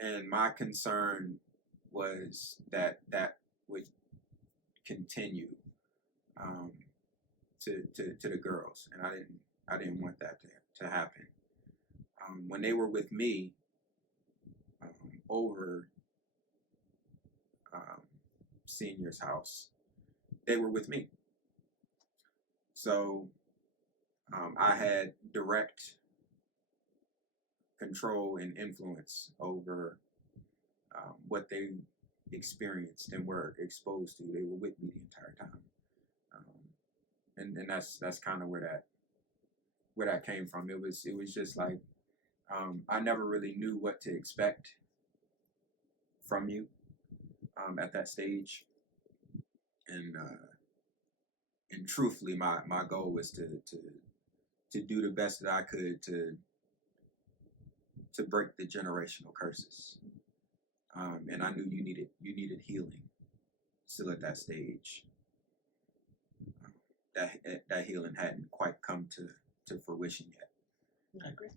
And my concern was that would continue to the girls, and I didn't want that to happen. When they were with me over senior's house, they were with me. So I had direct control and influence over what they experienced and were exposed to. They were with me the entire time, and that's kind of where that came from. It was just like I never really knew what to expect from you at that stage, and truthfully, my goal was to do the best that I could to break the generational curses. And I knew you needed healing still at that stage. That healing hadn't quite come to fruition yet. I agree.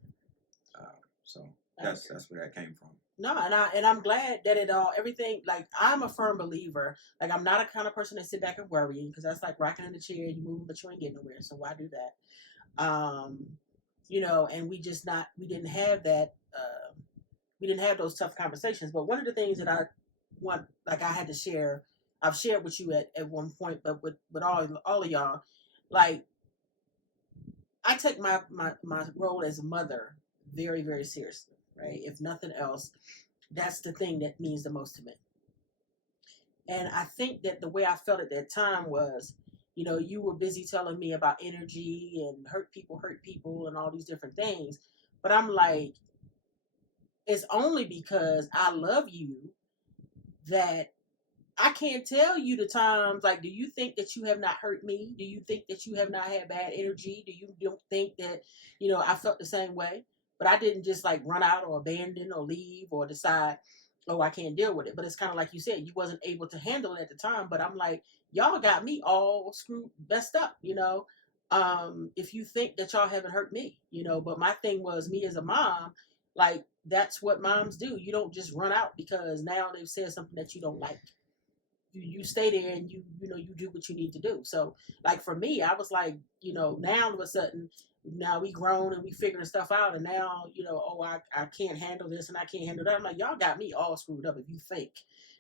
So that's where that came from. No, and I'm glad that everything, like, I'm a firm believer. Like, I'm not a kind of person that sit back and worry, because that's like rocking in the chair, you move, but you ain't getting nowhere. So why do that? And we didn't have that. We didn't have those tough conversations. But one of the things that I want, like, I had to share, I've shared with you at one point, but with all of y'all, like, I take my role as a mother very, very seriously, right? If nothing else, that's the thing that means the most to me. And I think that the way I felt at that time was, you were busy telling me about energy and hurt people and all these different things. But I'm like, it's only because I love you that I can't tell you the times, like, do you think that you have not hurt me? Do you think that you have not had bad energy? Do you don't think that, I felt the same way? But I didn't just like run out or abandon or leave or decide, oh, I can't deal with it. But it's kind of like you said, you wasn't able to handle it at the time. But I'm like, y'all got me all screwed, messed up, if you think that y'all haven't hurt me, But my thing was, me as a mom, like, that's what moms do. You don't just run out because now they've said something that you don't like. You stay there and you do what you need to do. So, like, for me, I was like, now all of a sudden, now we grown and we figuring stuff out, and now, I can't handle this and I can't handle that. I'm like, y'all got me all screwed up if you think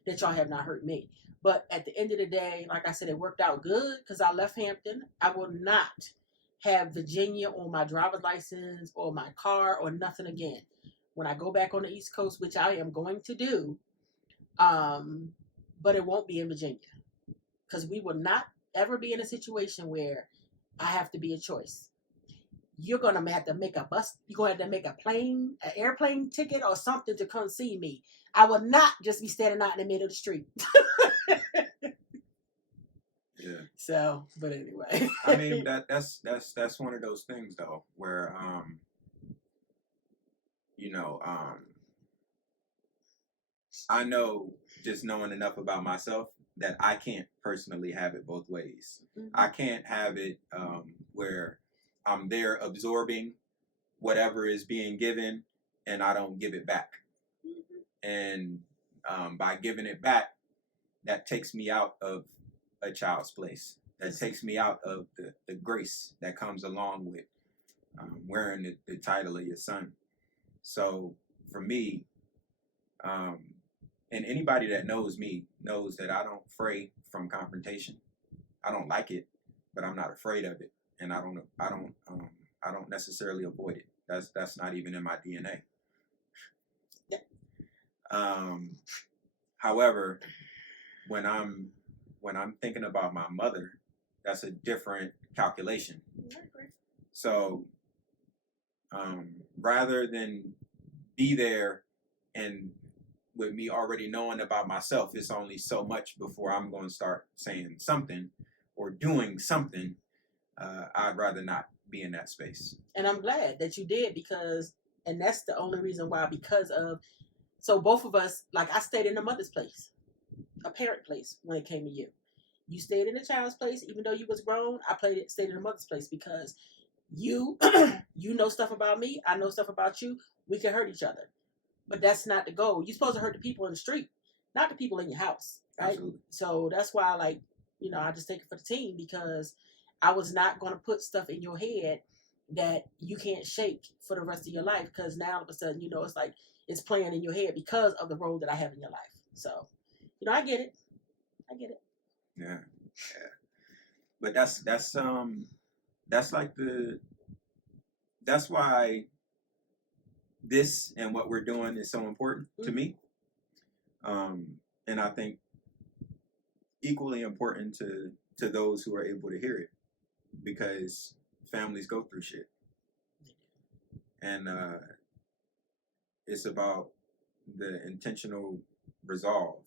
that y'all have not hurt me. But at the end of the day, like I said, it worked out good because I left Hampton. I will not have Virginia on my driver's license or my car or nothing again. When I go back on the East Coast, which I am going to do, but it won't be in Virginia, because we will not ever be in a situation where I have to be a choice. You're going to have to make a bus. You're going to have to make an airplane ticket or something to come see me. I will not just be standing out in the middle of the street. Yeah. So, but anyway. I mean, that's one of those things though, where I know, just knowing enough about myself, that I can't personally have it both ways. Mm-hmm. I can't have it where I'm there absorbing whatever is being given and I don't give it back. Mm-hmm. And by giving it back, that takes me out of a child's place. That takes me out of the grace that comes along with wearing the title of your son. So for me, and anybody that knows me knows that I don't fray from confrontation. I don't like it, but I'm not afraid of it, and I don't necessarily avoid it. That's not even in my DNA. However, when I'm thinking about my mother, that's a different calculation. So rather than be there and with me already knowing about myself, it's only so much before I'm going to start saying something or doing something. I'd rather not be in that space. And I'm glad that you did, and that's the only reason why, so both of us, like, I stayed in a mother's place, a parent place when it came to you. You stayed in a child's place, even though you was grown. I stayed in a mother's place because you know stuff about me. I know stuff about you. We can hurt each other. But that's not the goal. You're supposed to hurt the people in the street, not the people in your house, right? Absolutely. So that's why, like, I just take it for the team, because I was not going to put stuff in your head that you can't shake for the rest of your life, because now all of a sudden, it's like it's playing in your head because of the role that I have in your life. So, I get it. Yeah. But that's like that's why this and what we're doing is so important to me. And I think equally important to those who are able to hear it, because families go through shit. And it's about the intentional resolve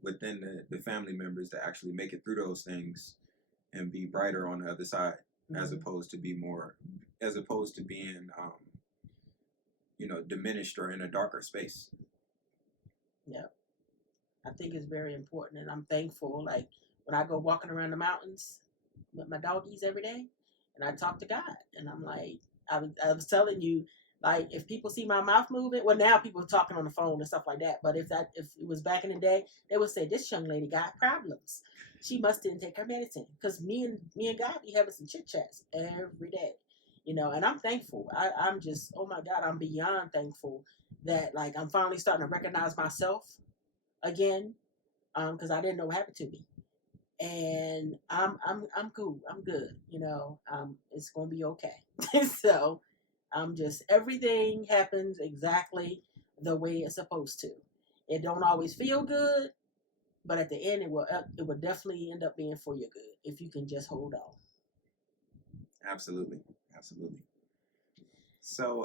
within the family members to actually make it through those things and be brighter on the other side, as opposed to being diminished or in a darker space. Yeah, I think it's very important, and I'm thankful. Like, when I go walking around the mountains with my doggies every day, and I talk to God, and I'm like, I was telling you, like, if people see my mouth moving, well, now people are talking on the phone and stuff like that. But if it was back in the day, they would say, this young lady got problems. She must didn't take her medicine. Because me and God be having some chit chats every day, And I'm thankful. I'm just, oh my God, I'm beyond thankful that, like, I'm finally starting to recognize myself again, because I didn't know what happened to me. And I'm cool. I'm good. It's gonna be okay. So I'm just, everything happens exactly the way it's supposed to. It don't always feel good, but at the end, it will definitely end up being for your good if you can just hold on. Absolutely. So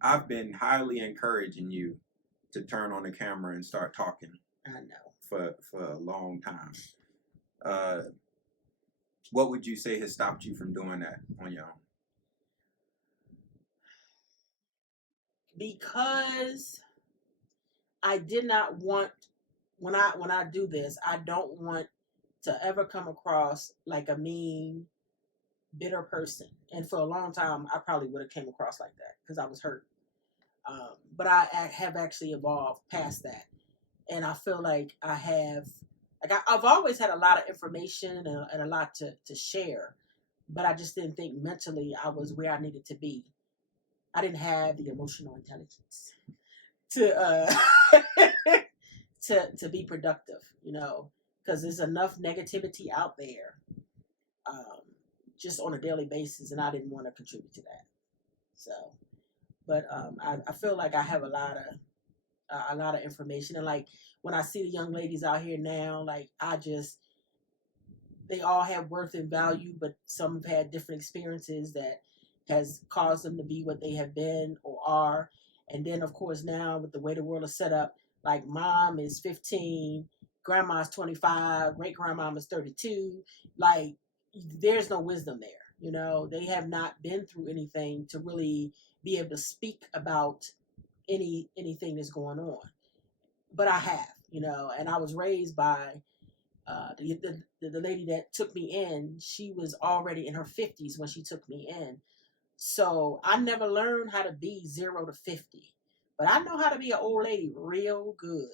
I've been highly encouraging you to turn on the camera and start talking. I know. For a long time. What would you say has stopped you from doing that on your own? Because I did not want, when I do this, I don't want to ever come across like a mean, bitter person. And for a long time, I probably would have came across like that because I was hurt. But I have actually evolved past that, and I feel like I have. Like, I've always had a lot of information and a lot to share, but I just didn't think mentally I was where I needed to be. I didn't have the emotional intelligence to to be productive, because there's enough negativity out there, just on a daily basis, and I didn't want to contribute to that. So, but I feel like I have a lot of information, and like when I see the young ladies out here now, like they all have worth and value, but some have had different experiences that has caused them to be what they have been or are. And then, of course, now with the way the world is set up, like mom is 15, grandma's 25, great grandmom is 32. Like, there's no wisdom there. They have not been through anything to really be able to speak about anything that's going on. But I have, and I was raised by the lady that took me in. She was already in her 50s when she took me in. So I never learned how to be 0 to 50. But I know how to be an old lady real good.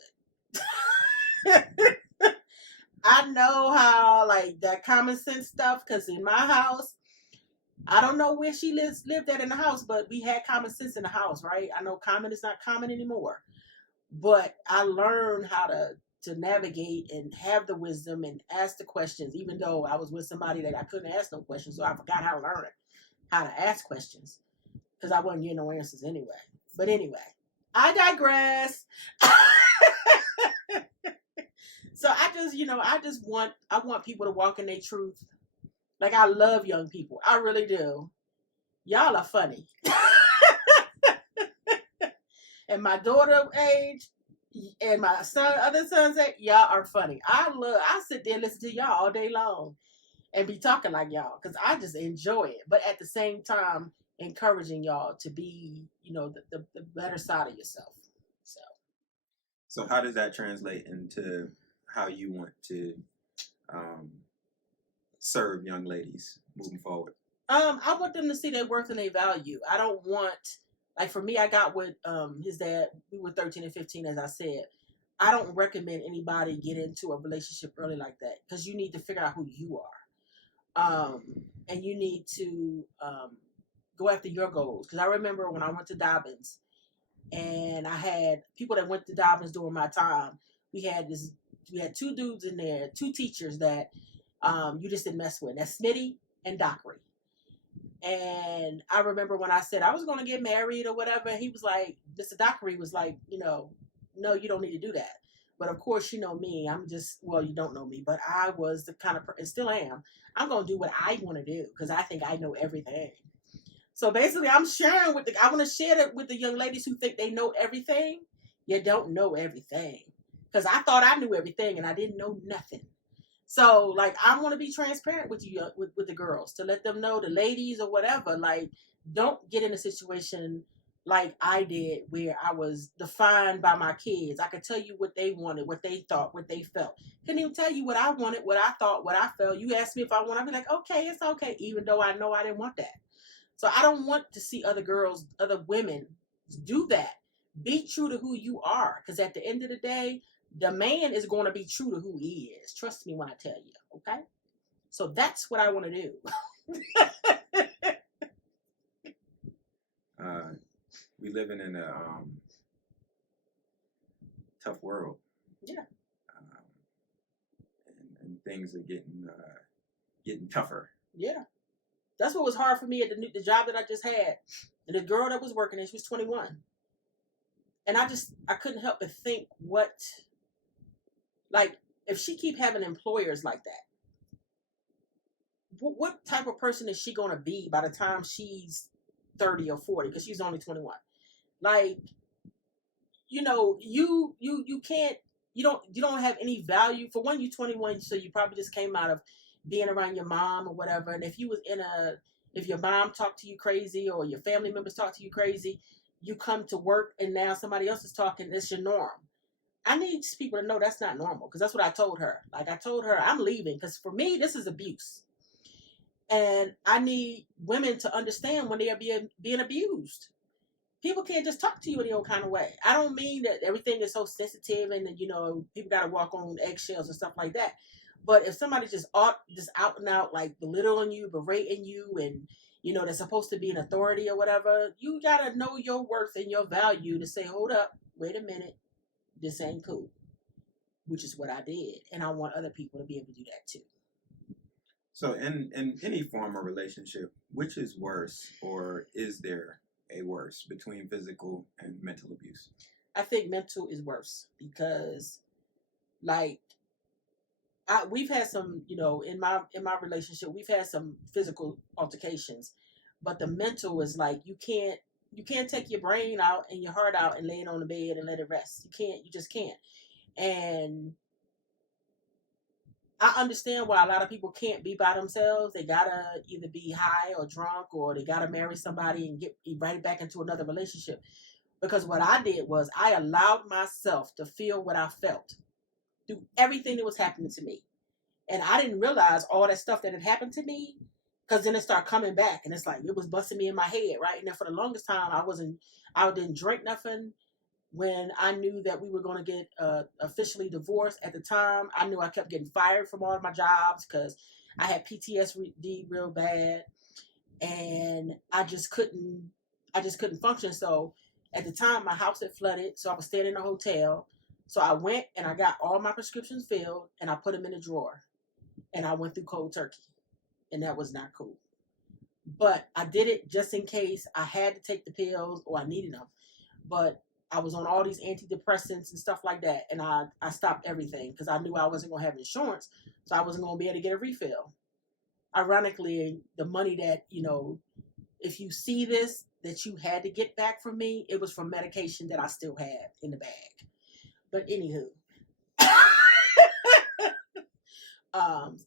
I know how, like, that common sense stuff, because in my house, I don't know where she lived at in the house, but we had common sense in the house, right? I know common is not common anymore. But I learned how to navigate and have the wisdom and ask the questions, even though I was with somebody that I couldn't ask no questions, so I forgot how to learn it, how to ask questions, because I wasn't getting no answers anyway. But anyway, I digress. So I want people to walk in their truth. Like, I love young people. I really do. Y'all are funny. And my daughter age and my other son's age, y'all are funny. I sit there and listen to y'all all day long and be talking like y'all, because I just enjoy it. But at the same time, encouraging y'all to be, the better side of yourself. So how does that translate into how you want to serve young ladies moving forward? I want them to see their worth and their value. I don't want Like for me, I got with his dad. We were 13 and 15, as I said. I don't recommend anybody get into a relationship early like that because you need to figure out who you are, and you need to go after your goals. Because I remember when I went to Dobbins, and I had people that went to Dobbins during my time. We had two dudes in there, two teachers that you just didn't mess with. That's Smitty and Dockery. And I remember when I said I was going to get married or whatever, he was like, Mr. Dockery was like, no, you don't need to do that. But of course, you know me, I'm just, well, you don't know me, but I was the kind of person, and still am. I'm going to do what I want to do because I think I know everything. So basically, I want to share that with the young ladies who think they know everything. You don't know everything. Because I thought I knew everything and I didn't know nothing. So, like, I want to be transparent with you, with the girls, to let them know, the ladies or whatever, like, don't get in a situation like I did where I was defined by my kids. I could tell you what they wanted, what they thought, what they felt. Couldn't even tell you what I wanted, what I thought, what I felt. You asked me if I want, I'd be like, okay, it's okay, even though I know I didn't want that. So I don't want to see other girls, other women do that. Be true to who you are, because at the end of the day, the man is going to be true to who he is. Trust me when I tell you, okay? So that's what I want to do. We living in a tough world. Yeah. And things are getting tougher. Yeah. That's what was hard for me at the job that I just had. And the girl that was working there, she was 21. And I couldn't help but think if she keep having employers like that, what type of person is she going to be by the time she's 30 or 40? Because she's only 21. Like, you can't, you don't have any value. For one, you're 21, so you probably just came out of being around your mom or whatever. And if your mom talked to you crazy or your family members talk to you crazy, you come to work and now somebody else is talking, it's your norm. I need people to know that's not normal, because that's what I told her. Like, I told her I'm leaving because for me, this is abuse. And I need women to understand when they are being abused. People can't just talk to you any old kind of way. I don't mean that everything is so sensitive and people got to walk on eggshells and stuff like that. But if somebody just out and out, like, belittling you, berating you, and they're supposed to be an authority or whatever, you gotta know your worth and your value to say, hold up, wait a minute, this ain't cool. Which is what I did, and I want other people to be able to do that too. So in any form of relationship, which is worse, or is there a worse between physical and mental abuse? I think mental is worse because, like, we've had some, in my relationship, we've had some physical altercations, but the mental is like you can't take your brain out and your heart out and lay it on the bed and let it rest. You just can't. And I understand why a lot of people can't be by themselves. They gotta either be high or drunk, or they gotta marry somebody and get right back into another relationship. Because what I did was I allowed myself to feel what I felt through everything that was happening to me. And I didn't realize all that stuff that had happened to me, because then it started coming back, and it's like it was busting me in my head, right? And then for the longest time, I didn't drink nothing. When I knew that we were going to get officially divorced at the time, I knew I kept getting fired from all of my jobs because I had PTSD real bad, and I just couldn't function. So at the time, my house had flooded, so I was staying in a hotel. So I went and I got all my prescriptions filled, and I put them in a drawer, and I went through cold turkey, and that was not cool. But I did it just in case I had to take the pills or I needed them. But I was on all these antidepressants and stuff like that, and I stopped everything because I knew I wasn't going to have insurance, so I wasn't going to be able to get a refill. Ironically, the money that, if you see this, that you had to get back from me, it was from medication that I still had in the bag. But anywho,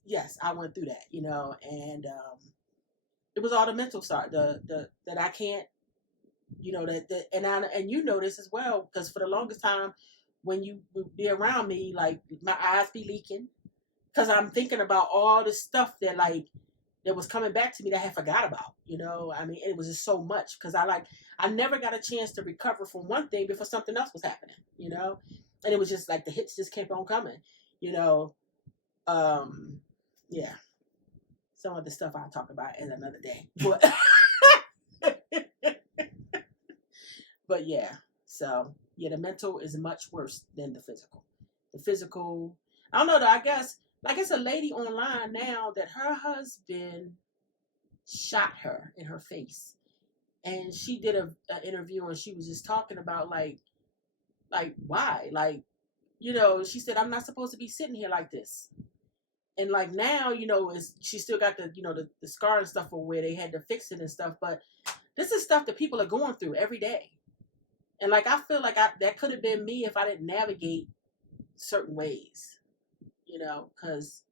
yes, I went through that, and it was all the mental side, that I can't, and you know this as well, because for the longest time, when you would be around me, like, my eyes be leaking, because I'm thinking about all the stuff that, like, that was coming back to me that I had forgot about. I mean, it was just so much because I never got a chance to recover from one thing before something else was happening. And it was just like the hits just kept on coming. You know, yeah. Some of the stuff I'll talk about in another day, but but yeah. So yeah, the mental is much worse than the physical. The physical, I don't know. Though, I guess like it's a lady online now that her husband shot her in her face, and she did a interview and she was just talking about like why she said I'm not supposed to be sitting here like this. And like now, she still got the scar and stuff for where they had to fix it and stuff. But this is stuff that people are going through every day. And like I feel like that could have been me if I didn't navigate certain ways, because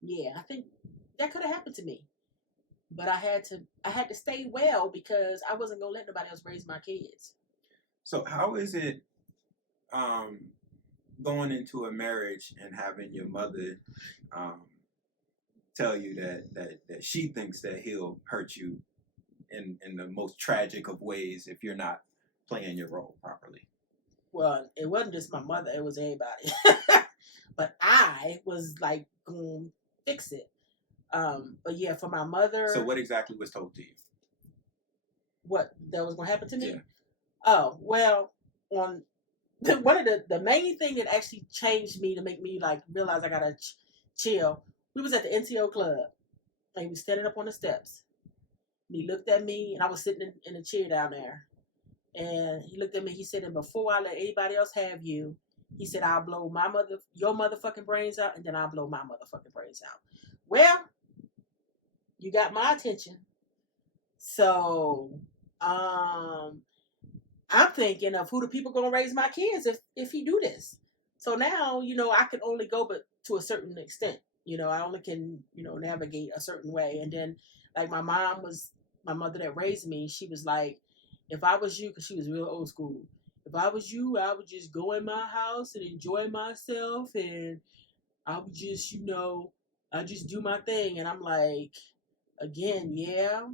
yeah, I think that could have happened to me. But I had to stay well because I wasn't gonna let nobody else raise my kids. So how is it going into a marriage and having your mother tell you that she thinks that he'll hurt you in the most tragic of ways if you're not playing your role properly? Well, it wasn't just my mother, it was everybody. But I was like, fix it. But yeah, for my mother. So what exactly was told to you? What that was going to happen to me? Yeah. Oh, well, one of the main thing that actually changed me to make me like realize I gotta chill. We was at the NTO club, and he was standing up on the steps. And he looked at me, and I was sitting in a chair down there. And he looked at me. He said, "And before I let anybody else have you," he said, "I'll blow your motherfucking brains out, and then I'll blow my motherfucking brains out." Well, you got my attention, so I'm thinking of who the people gonna raise my kids if he do this. So now I can only go but to a certain extent. I only can navigate a certain way. And then like my mother that raised me, she was like, if I was you, because she was real old school, if I was you, I would just go in my house and enjoy myself, and I would just I just do my thing. And I'm like, again, yeah,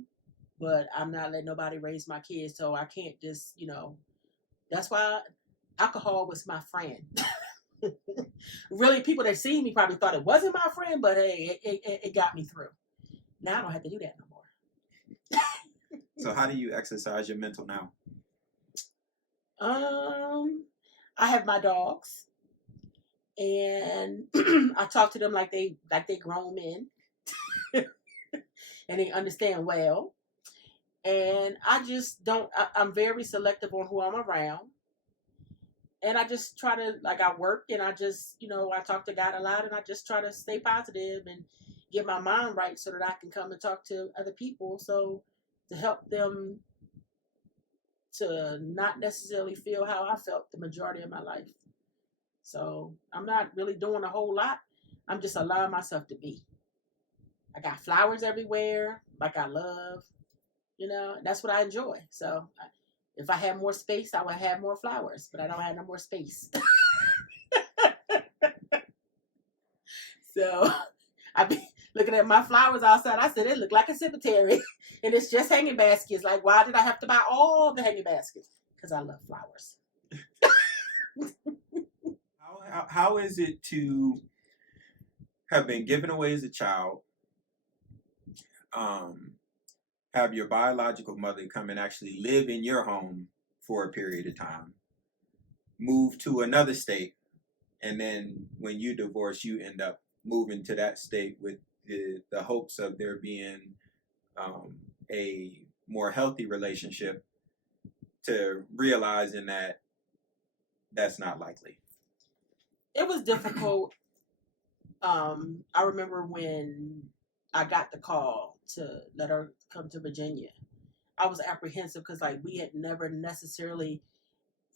but I'm not letting nobody raise my kids, so I can't just that's why alcohol was my friend. Really, people that see me probably thought it wasn't my friend, but hey, it got me through. Now I don't have to do that no more. So how do you exercise your mental now? I have my dogs, and I talk to them like they grown men, and they understand well. And I just don't. I'm very selective on who I'm around. And I just try to, I work and I just, I talk to God a lot, and I just try to stay positive and get my mind right so that I can come and talk to other people. So to help them to not necessarily feel how I felt the majority of my life. So I'm not really doing a whole lot. I'm just allowing myself to be. I got flowers everywhere, like I love, that's what I enjoy. So if I had more space, I would have more flowers, but I don't have no more space. So I be looking at my flowers outside. I said, it looked like a cemetery, and it's just hanging baskets. Like, why did I have to buy all the hanging baskets? Because I love flowers. How is it to have been given away as a child, have your biological mother come and actually live in your home for a period of time, move to another state, and then when you divorce, you end up moving to that state with the hopes of there being a more healthy relationship, to realizing that that's not likely? It was difficult. I remember when I got the call to let her come to Virginia. I was apprehensive because we had never necessarily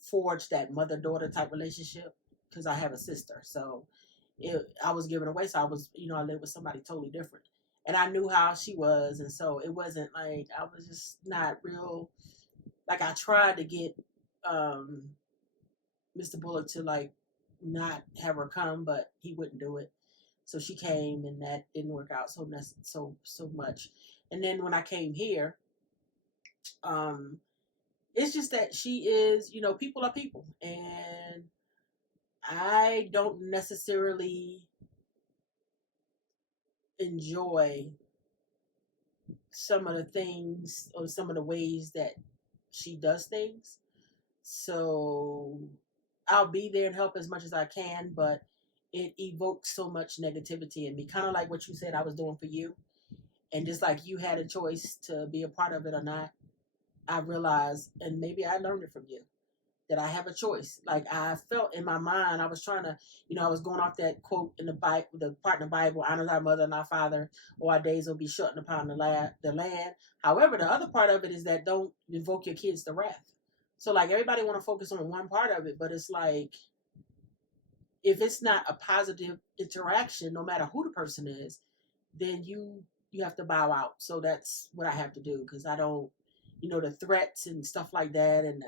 forged that mother-daughter type relationship because I have a sister. So I was given away. So I was, I lived with somebody totally different. And I knew how she was. And so it wasn't I was just not real. I tried to get Mr. Bullock to not have her come, but he wouldn't do it. So she came, and that didn't work out so much. And then when I came here, um, it's just that she is, people are people, and I don't necessarily enjoy some of the things or some of the ways that she does things. So I'll be there and help as much as I can, but it evokes so much negativity in me. Kind of like what you said I was doing for you. And just like you had a choice to be a part of it or not, I realized, and maybe I learned it from you, that I have a choice. Like I felt in my mind, I was trying to, I was going off that quote in the Bible, the part in the Bible, honor thy mother and thy father, or our days will be shortened upon the land. However, the other part of it is that don't invoke your kids to wrath. So like everybody want to focus on one part of it, but it's like, if it's not a positive interaction, no matter who the person is, then you have to bow out. So that's what I have to do, because I don't, the threats and stuff like that, and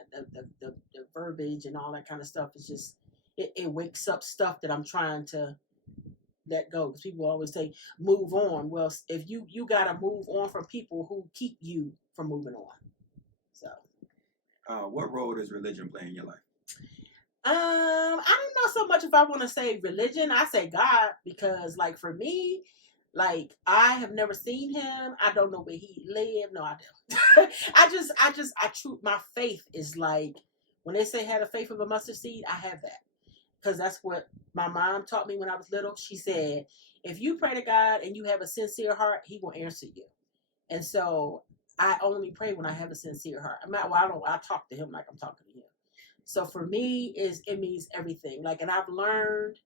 the verbiage and all that kind of stuff is just, it wakes up stuff that I'm trying to let go. Because people always say, move on. Well, if you got to move on from people who keep you from moving on. So. What role does religion play in your life? I don't know so much if I want to say religion. I say God, because like for me, like I have never seen him. I don't know where he lived. No, I don't. My faith is like, when they say have the faith of a mustard seed, I have that. Because that's what my mom taught me when I was little. She said, if you pray to God and you have a sincere heart, he will answer you. And so I only pray when I have a sincere heart. I talk to him like I'm talking to him. So for me, it means everything. Like, and I've learned,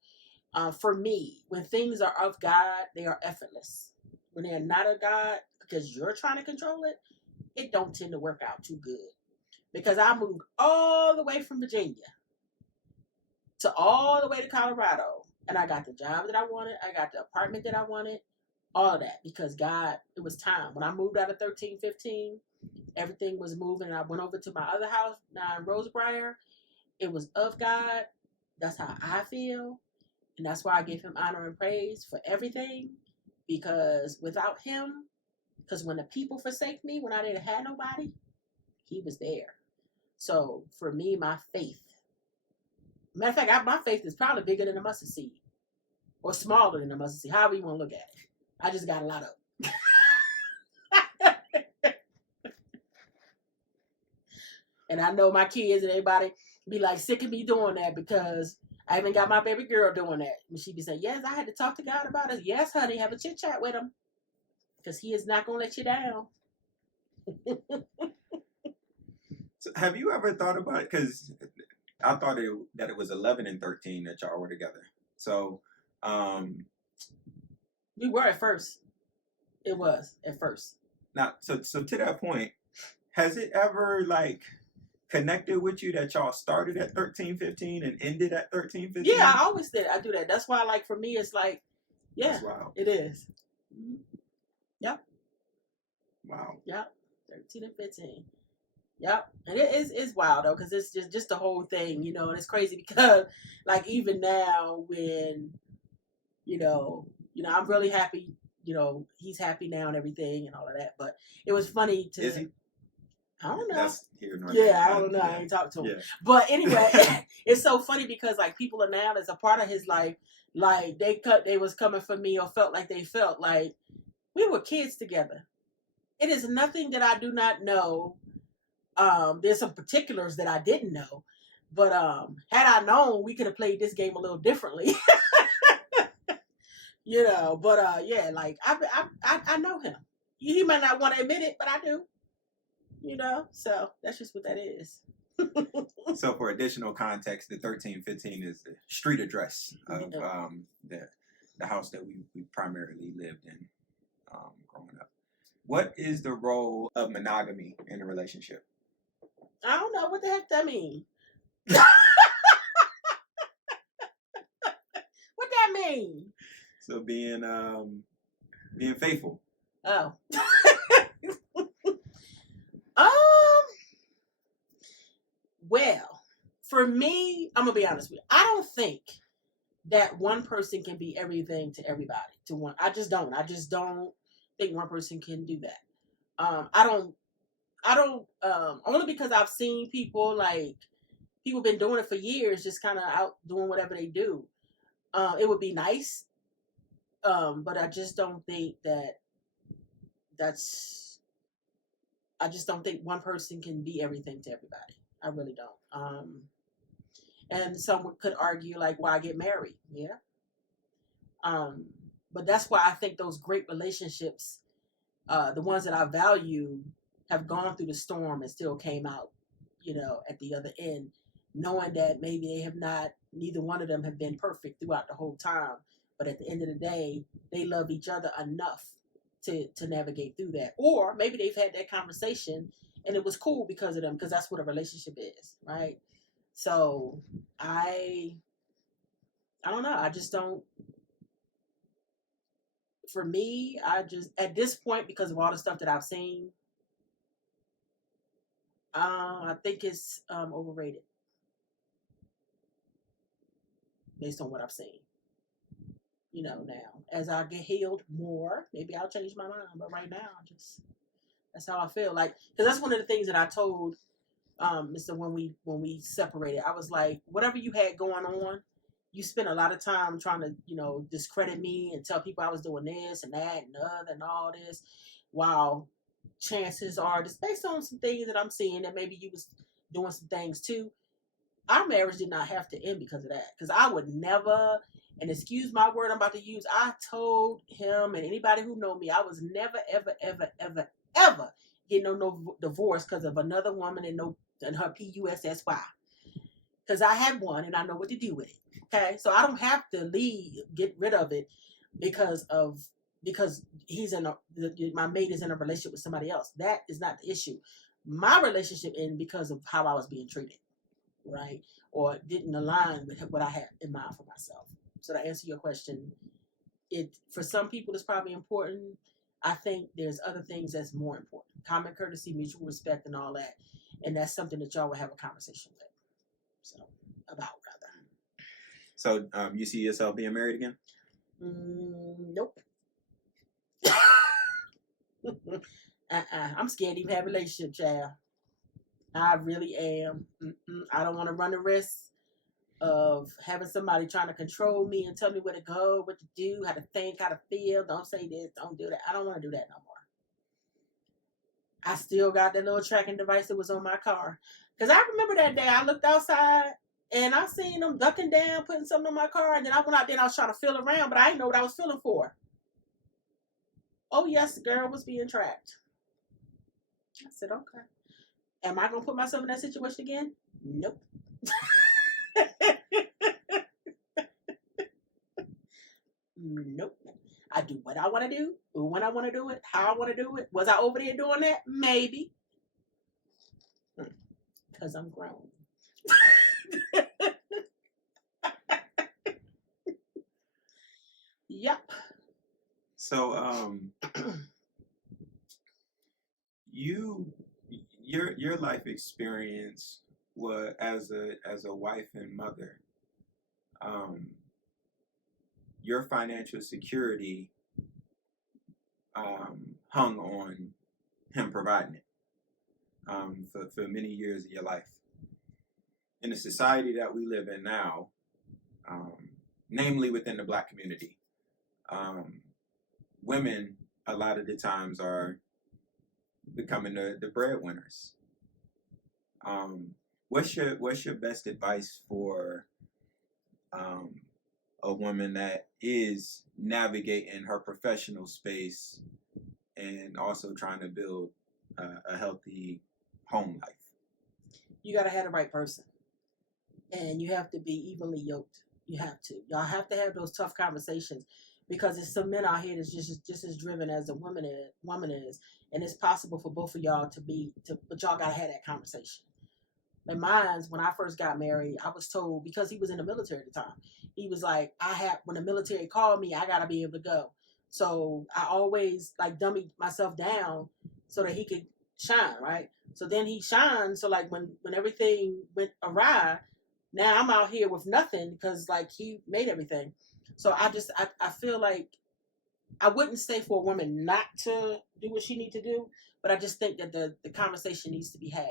for me, when things are of God, they are effortless. When they're not of God, because you're trying to control it, it don't tend to work out too good. Because I moved all the way from Virginia to all the way to Colorado, and I got the job that I wanted. I got the apartment that I wanted. All of that, because God, it was time. When I moved out of 1315, everything was moving, and I went over to my other house now in Rosebriar. It was of God. That's how I feel. And that's why I give him honor and praise for everything. Because without him, because when the people forsake me, when I didn't have nobody, he was there. So for me, my faith. Matter of fact, my faith is probably bigger than a mustard seed. Or smaller than a mustard seed. However you want to look at it. I just got a lot of it. And I know my kids and everybody be like sick of me doing that, because I even got my baby girl doing that. And she be saying, yes, I had to talk to God about it. Yes, honey, have a chit chat with him, because he is not going to let you down. So have you ever thought about it? Because I thought that it was 11 and 13 that y'all were together. So, we were at first. It was at first. Now, so to that point, has it ever like connected with you that y'all started at 13-15 and ended at 13-15? Yeah, I always did. I do that. That's why, like, for me, it's like, yeah, it is. Mm-hmm. Yep. Wow. Yep. 13 and 15. Yep. And it's wild though, because it's just the whole thing, and it's crazy because, like, even now when, I'm really happy, he's happy now and everything and all of that. But it was funny to. Is he? I don't know. That's here nor yeah, there. I don't know. Yeah. I ain't talked to him. Yeah. But anyway, it's so funny because like people are now as a part of his life, like they was coming for me or felt like they felt like we were kids together. It is nothing that I do not know. There's some particulars that I didn't know, but had I known, we could have played this game a little differently. But yeah, like I know him. He might not want to admit it, but I do. So that's just what that is. So for additional context, the 13-15 is the street address of the house that we primarily lived in growing up. What is the role of monogamy in a relationship? I don't know what the heck that mean. What that mean? So being faithful. Oh. Well, for me, I'm gonna be honest with you. I don't think that one person can be everything to everybody. To one, I just don't. I just don't think one person can do that. I don't. I don't. Only because I've seen people like people been doing it for years, just kind of out doing whatever they do. It would be nice, but I just don't think that that's. I just don't think one person can be everything to everybody. I really don't. And some could argue like, why get married? Yeah. Um, but that's why I think those great relationships, the ones that I value, have gone through the storm and still came out, at the other end, knowing that maybe they have not, neither one of them have been perfect throughout the whole time. But at the end of the day, they love each other enough to navigate through that. Or maybe they've had that conversation and it was cool because of them, because that's what a relationship is, right? So I don't know. I just don't. For me, I just at this point, because of all the stuff that I've seen, I think it's overrated based on what I've seen. Now as I get healed more, maybe I'll change my mind. But right now, just that's how I feel. Like, because that's one of the things that I told Mr. when we separated. I was like, whatever you had going on, you spent a lot of time trying to, discredit me and tell people I was doing this and that and other and all this, while chances are, just based on some things that I'm seeing, that maybe you was doing some things too. Our marriage did not have to end because of that. Because I would never, and excuse my word I'm about to use, I told him and anybody who know me, I was never, ever, ever, ever, ever getting no divorce because of another woman and her PUSSY. Because I had one and I know what to do with it. Okay, so I don't have to get rid of it because he's my mate is in a relationship with somebody else. That is not the issue. My relationship ended because of how I was being treated, right? Or didn't align with what I had in mind for myself. So to answer your question, for some people it's probably important. I think there's other things that's more important. Common courtesy, mutual respect, and all that. And that's something that y'all will have a conversation with. So, about rather. So, you see yourself being married again? Nope. I'm scared to even have a relationship, child. I really am. I don't want to run the risk of having somebody trying to control me and tell me where to go, what to do, how to think, how to feel. Don't say this, don't do that. I don't want to do that no more. I still got that little tracking device that was on my car. Because I remember that day I looked outside and I seen them ducking down, putting something on my car. And then I went out there and I was trying to feel around, but I didn't know what I was feeling for. Oh, yes, the girl was being tracked. I said, okay. Am I going to put myself in that situation again? Nope. Nope. I do what I want to do, when I want to do it, how I want to do it. Was I over there doing that? Maybe. Because I'm grown. Yep. So, your life experience was as a wife and mother. Your financial security hung on him providing it for many years of your life. In the society that we live in now, namely within the Black community, women a lot of the times are becoming the breadwinners. What's your best advice for a woman that is navigating her professional space and also trying to build a healthy home life? You got to have the right person. And you have to be evenly yoked. You have to. Y'all have to have those tough conversations, because there's some men out here that's just as driven as a woman is. And it's possible for both of y'all but y'all got to have that conversation. In mine, when I first got married, I was told, because he was in the military at the time, he was like, when the military called me, I got to be able to go. So I always like dummied myself down so that he could shine, right? So then he shined. So like when everything went awry, Now I'm out here with nothing because like he made everything. So I feel like I wouldn't say for a woman not to do what she needs to do, but I just think that the conversation needs to be had.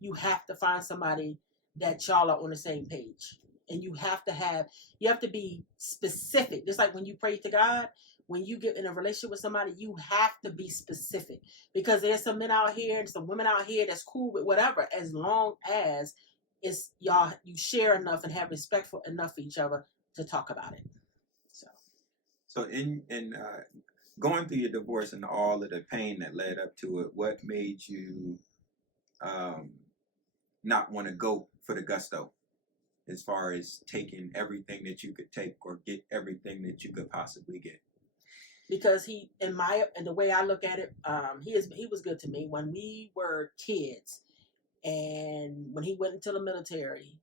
You have to find somebody that y'all are on the same page. And you have to be specific. Just like when you pray to God, when you get in a relationship with somebody, you have to be specific. Because there's some men out here and some women out here that's cool with whatever, as long as it's y'all you share enough and have respect for enough for each other to talk about it. So in going through your divorce and all of the pain that led up to it, what made you not want to go for the gusto, as far as taking everything that you could take or get everything that you could possibly get? Because he, and the way I look at it, he was good to me when we were kids, and when he went into the military.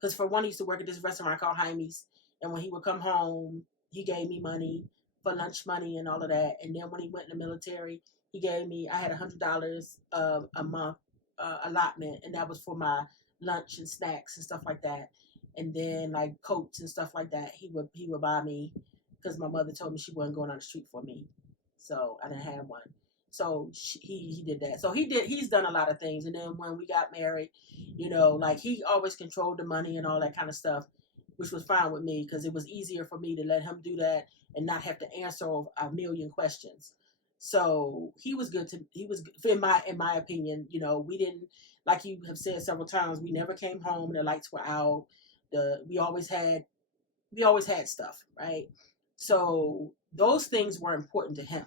Because for one, he used to work at this restaurant called Jaime's, and when he would come home, he gave me money for lunch money and all of that. And then when he went in the military, I had $100 a month allotment, and that was for my lunch and snacks and stuff like that. And then like coats and stuff like that, he would buy me because my mother told me she wasn't going on the street for me, so I didn't have one. So he did that. So he's done a lot of things. And then when we got married, like he always controlled the money and all that kind of stuff, which was fine with me because it was easier for me to let him do that and not have to answer a million questions. So he was good in my opinion. We didn't, like you have said several times, we never came home and the lights were out. We always had stuff, right? So those things were important to him.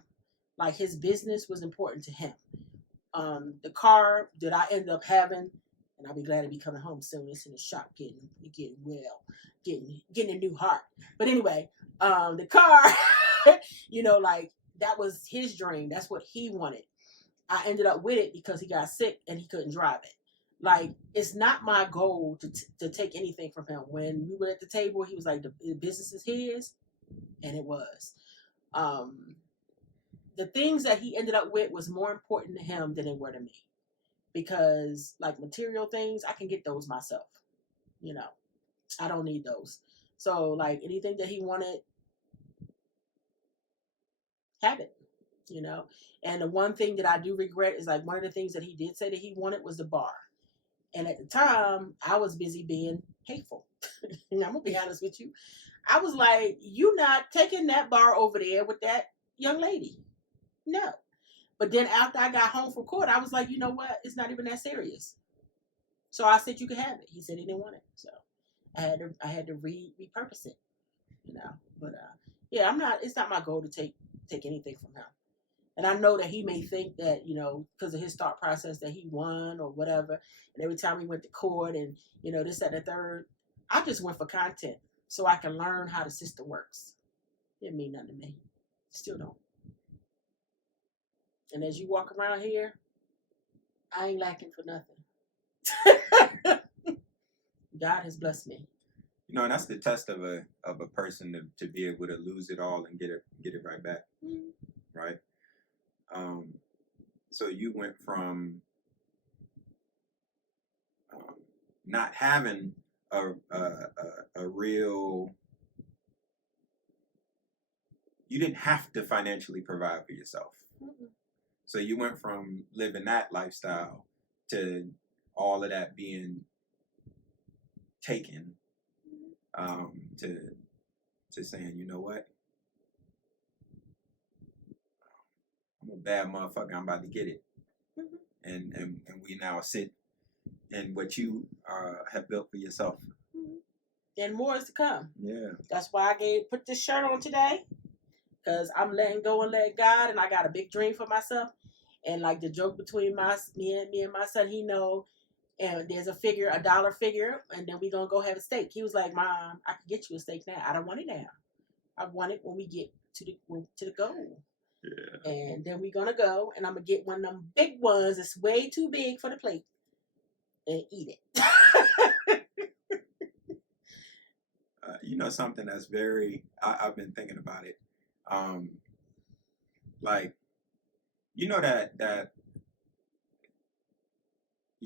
Like his business was important to him. The car that I ended up having, and I'll be glad to be coming home soon. It's in the shop getting well, getting a new heart. But anyway, the car, like that was his dream. That's what he wanted. I ended up with it because he got sick and he couldn't drive it. Like, it's not my goal to take anything from him. When we were at the table, he was like, the business is his, and it was. The things that he ended up with was more important to him than they were to me. Because, like, material things, I can get those myself. I don't need those. So, like, anything that he wanted, have it. And the one thing that I do regret is, like, one of the things that he did say that he wanted was the bar. And at the time, I was busy being hateful. And I'm going to be honest with you. I was like, you not taking that bar over there with that young lady. No. But then after I got home from court, I was like, you know what? It's not even that serious. So I said, you can have it. He said he didn't want it. So I had to repurpose it, But yeah, it's not my goal to take anything from him. And I know that he may think that, because of his thought process that he won or whatever. And every time we went to court and, this, that, and the third, I just went for content so I can learn how the system works. It didn't mean nothing to me. Still don't. And as you walk around here, I ain't lacking for nothing. God has blessed me. And that's the test of a person to be able to lose it all and get it right back. Mm-hmm. Right? So you went from not having a real, you didn't have to financially provide for yourself. Mm-hmm. So you went from living that lifestyle to all of that being taken, to saying, you know what? I'm a bad motherfucker. I'm about to get it. Mm-hmm. And we now sit in what you have built for yourself. Mm-hmm. And more is to come. Yeah. That's why I put this shirt on today. Because I'm letting go and let God, and I got a big dream for myself. And like the joke between me and my son, he know, and there's a dollar figure, and then we gonna go have a steak. He was like, Mom, I can get you a steak now. I don't want it now. I want it when we get to the goal. Yeah. And then we're gonna go, and I'm gonna get one of them big ones that's way too big for the plate, and eat it. Something that's very, I've been thinking about it. Like, that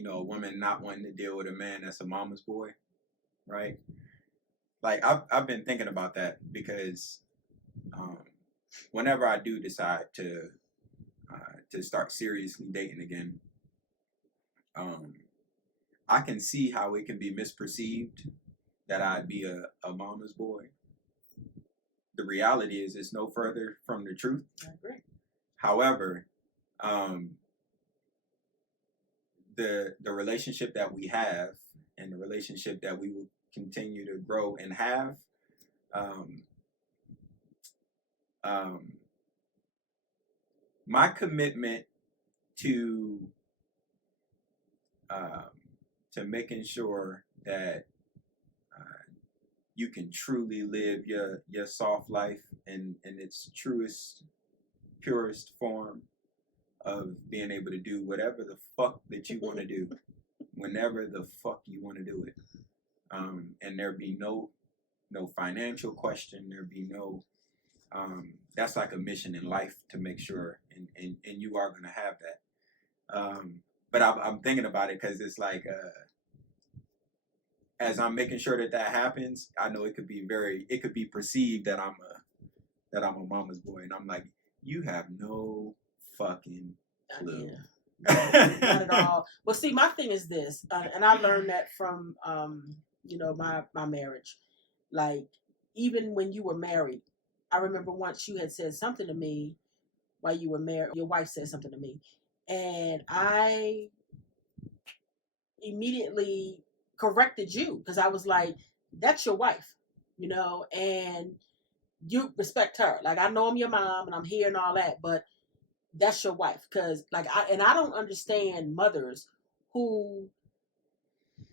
a woman not wanting to deal with a man that's a mama's boy. right? Like I've been thinking about that because whenever I do decide to start seriously dating again, I can see how it can be misperceived that I'd be a mama's boy. The reality is it's no further from the truth. I agree. However, the relationship that we have and the relationship that we will continue to grow and have, my commitment to making sure that you can truly live your soft life in its truest, purest form of being able to do whatever the fuck that you want to do, whenever the fuck you want to do it, and there be no financial question, there be no that's like a mission in life to make sure, and you are gonna have that. But I'm thinking about it because it's like as I'm making sure that happens, I know it could be perceived that I'm a mama's boy, and I'm like, you have no fucking clue. Yeah. Not at all. Well, see, my thing is this, and I learned that from my marriage. Like, even when you were married, I remember once you had said something to me while you were married. Your wife said something to me, and I immediately corrected you because I was like, "That's your wife," and you respect her. Like, I know I'm your mom and I'm here and all that, but that's your wife. Because I don't understand mothers who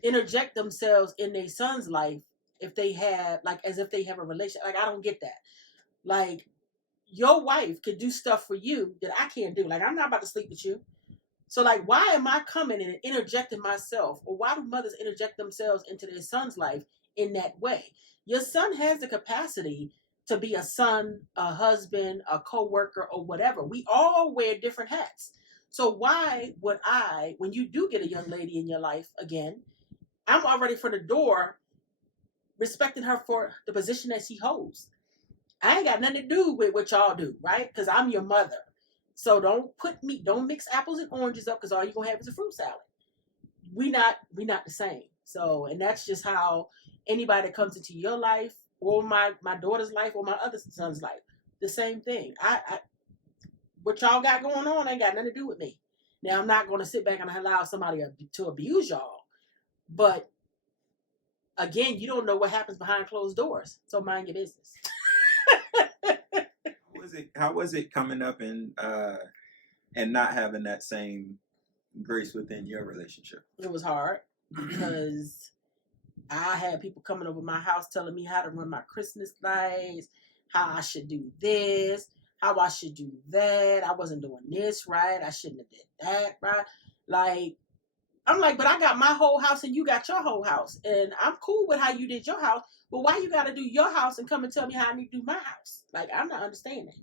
interject themselves in their son's life if they have, like, as if they have a relationship. Like, I don't get that. Like, your wife could do stuff for you that I can't do. Like, I'm not about to sleep with you. So, like, why am I coming in and interjecting myself? Or why do mothers interject themselves into their son's life in that way? Your son has the capacity to be a son, a husband, a co-worker, or whatever. We all wear different hats. So why would I, when you do get a young lady in your life again, I'm already from the door respecting her for the position that she holds. I ain't got nothing to do with what y'all do, right? Because I'm your mother. So don't mix apples and oranges up, because all you're gonna have is a fruit salad. We not the same. So, and that's just how anybody that comes into your life or my daughter's life or my other son's life, the same thing. I what y'all got going on ain't got nothing to do with me. Now, I'm not gonna sit back and allow somebody to abuse y'all, but again, you don't know what happens behind closed doors. So mind your business. How was it coming up and not having that same grace within your relationship? It was hard because I had people coming over my house telling me how to run my Christmas lights, how I should do this, how I should do that. I wasn't doing this right. I shouldn't have did that right. Like, I'm like, but I got my whole house and you got your whole house. And I'm cool with how you did your house. But why you got to do your house and come and tell me how I need to do my house? Like, I'm not understanding.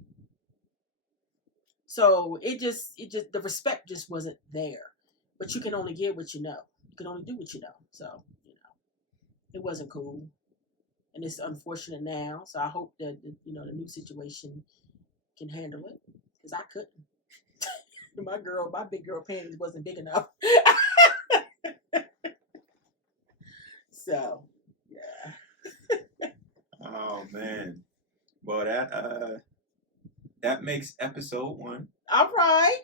So it just the respect just wasn't there. But you can only give what you know. You can only do what you know. So, it wasn't cool. And it's unfortunate now. So I hope that, the new situation can handle it. Because I couldn't. My big girl panties wasn't big enough. So, yeah. Oh man. Well, that makes episode 1. All right.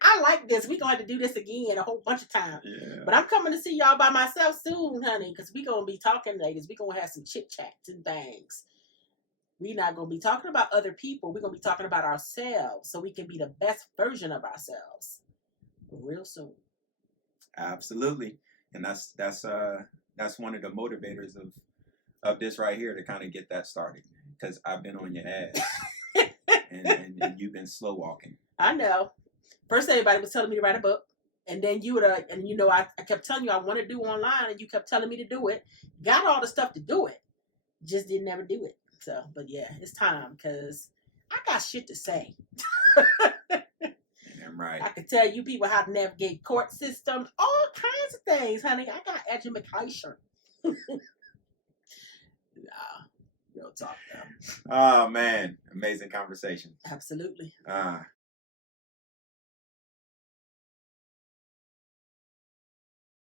I like this. We're going to have to do this again a whole bunch of times. Yeah. But I'm coming to see y'all by myself soon, honey, because we're going to be talking, ladies. We're going to have some chit-chats and things. We're not going to be talking about other people. We're going to be talking about ourselves so we can be the best version of ourselves real soon. Absolutely. And that's one of the motivators of this right here, to kind of get that started, because I've been on your ass and you've been slow walking. I know. First, everybody was telling me to write a book, and then you would, I kept telling you I want to do online, and you kept telling me to do it. Got all the stuff to do it, just didn't ever do it. So, but yeah, it's time, because I got shit to say. Damn right. I can tell you people how to navigate court systems, all kinds of things, honey. I got education. Nah, real talk though. Oh man, amazing conversation. Absolutely.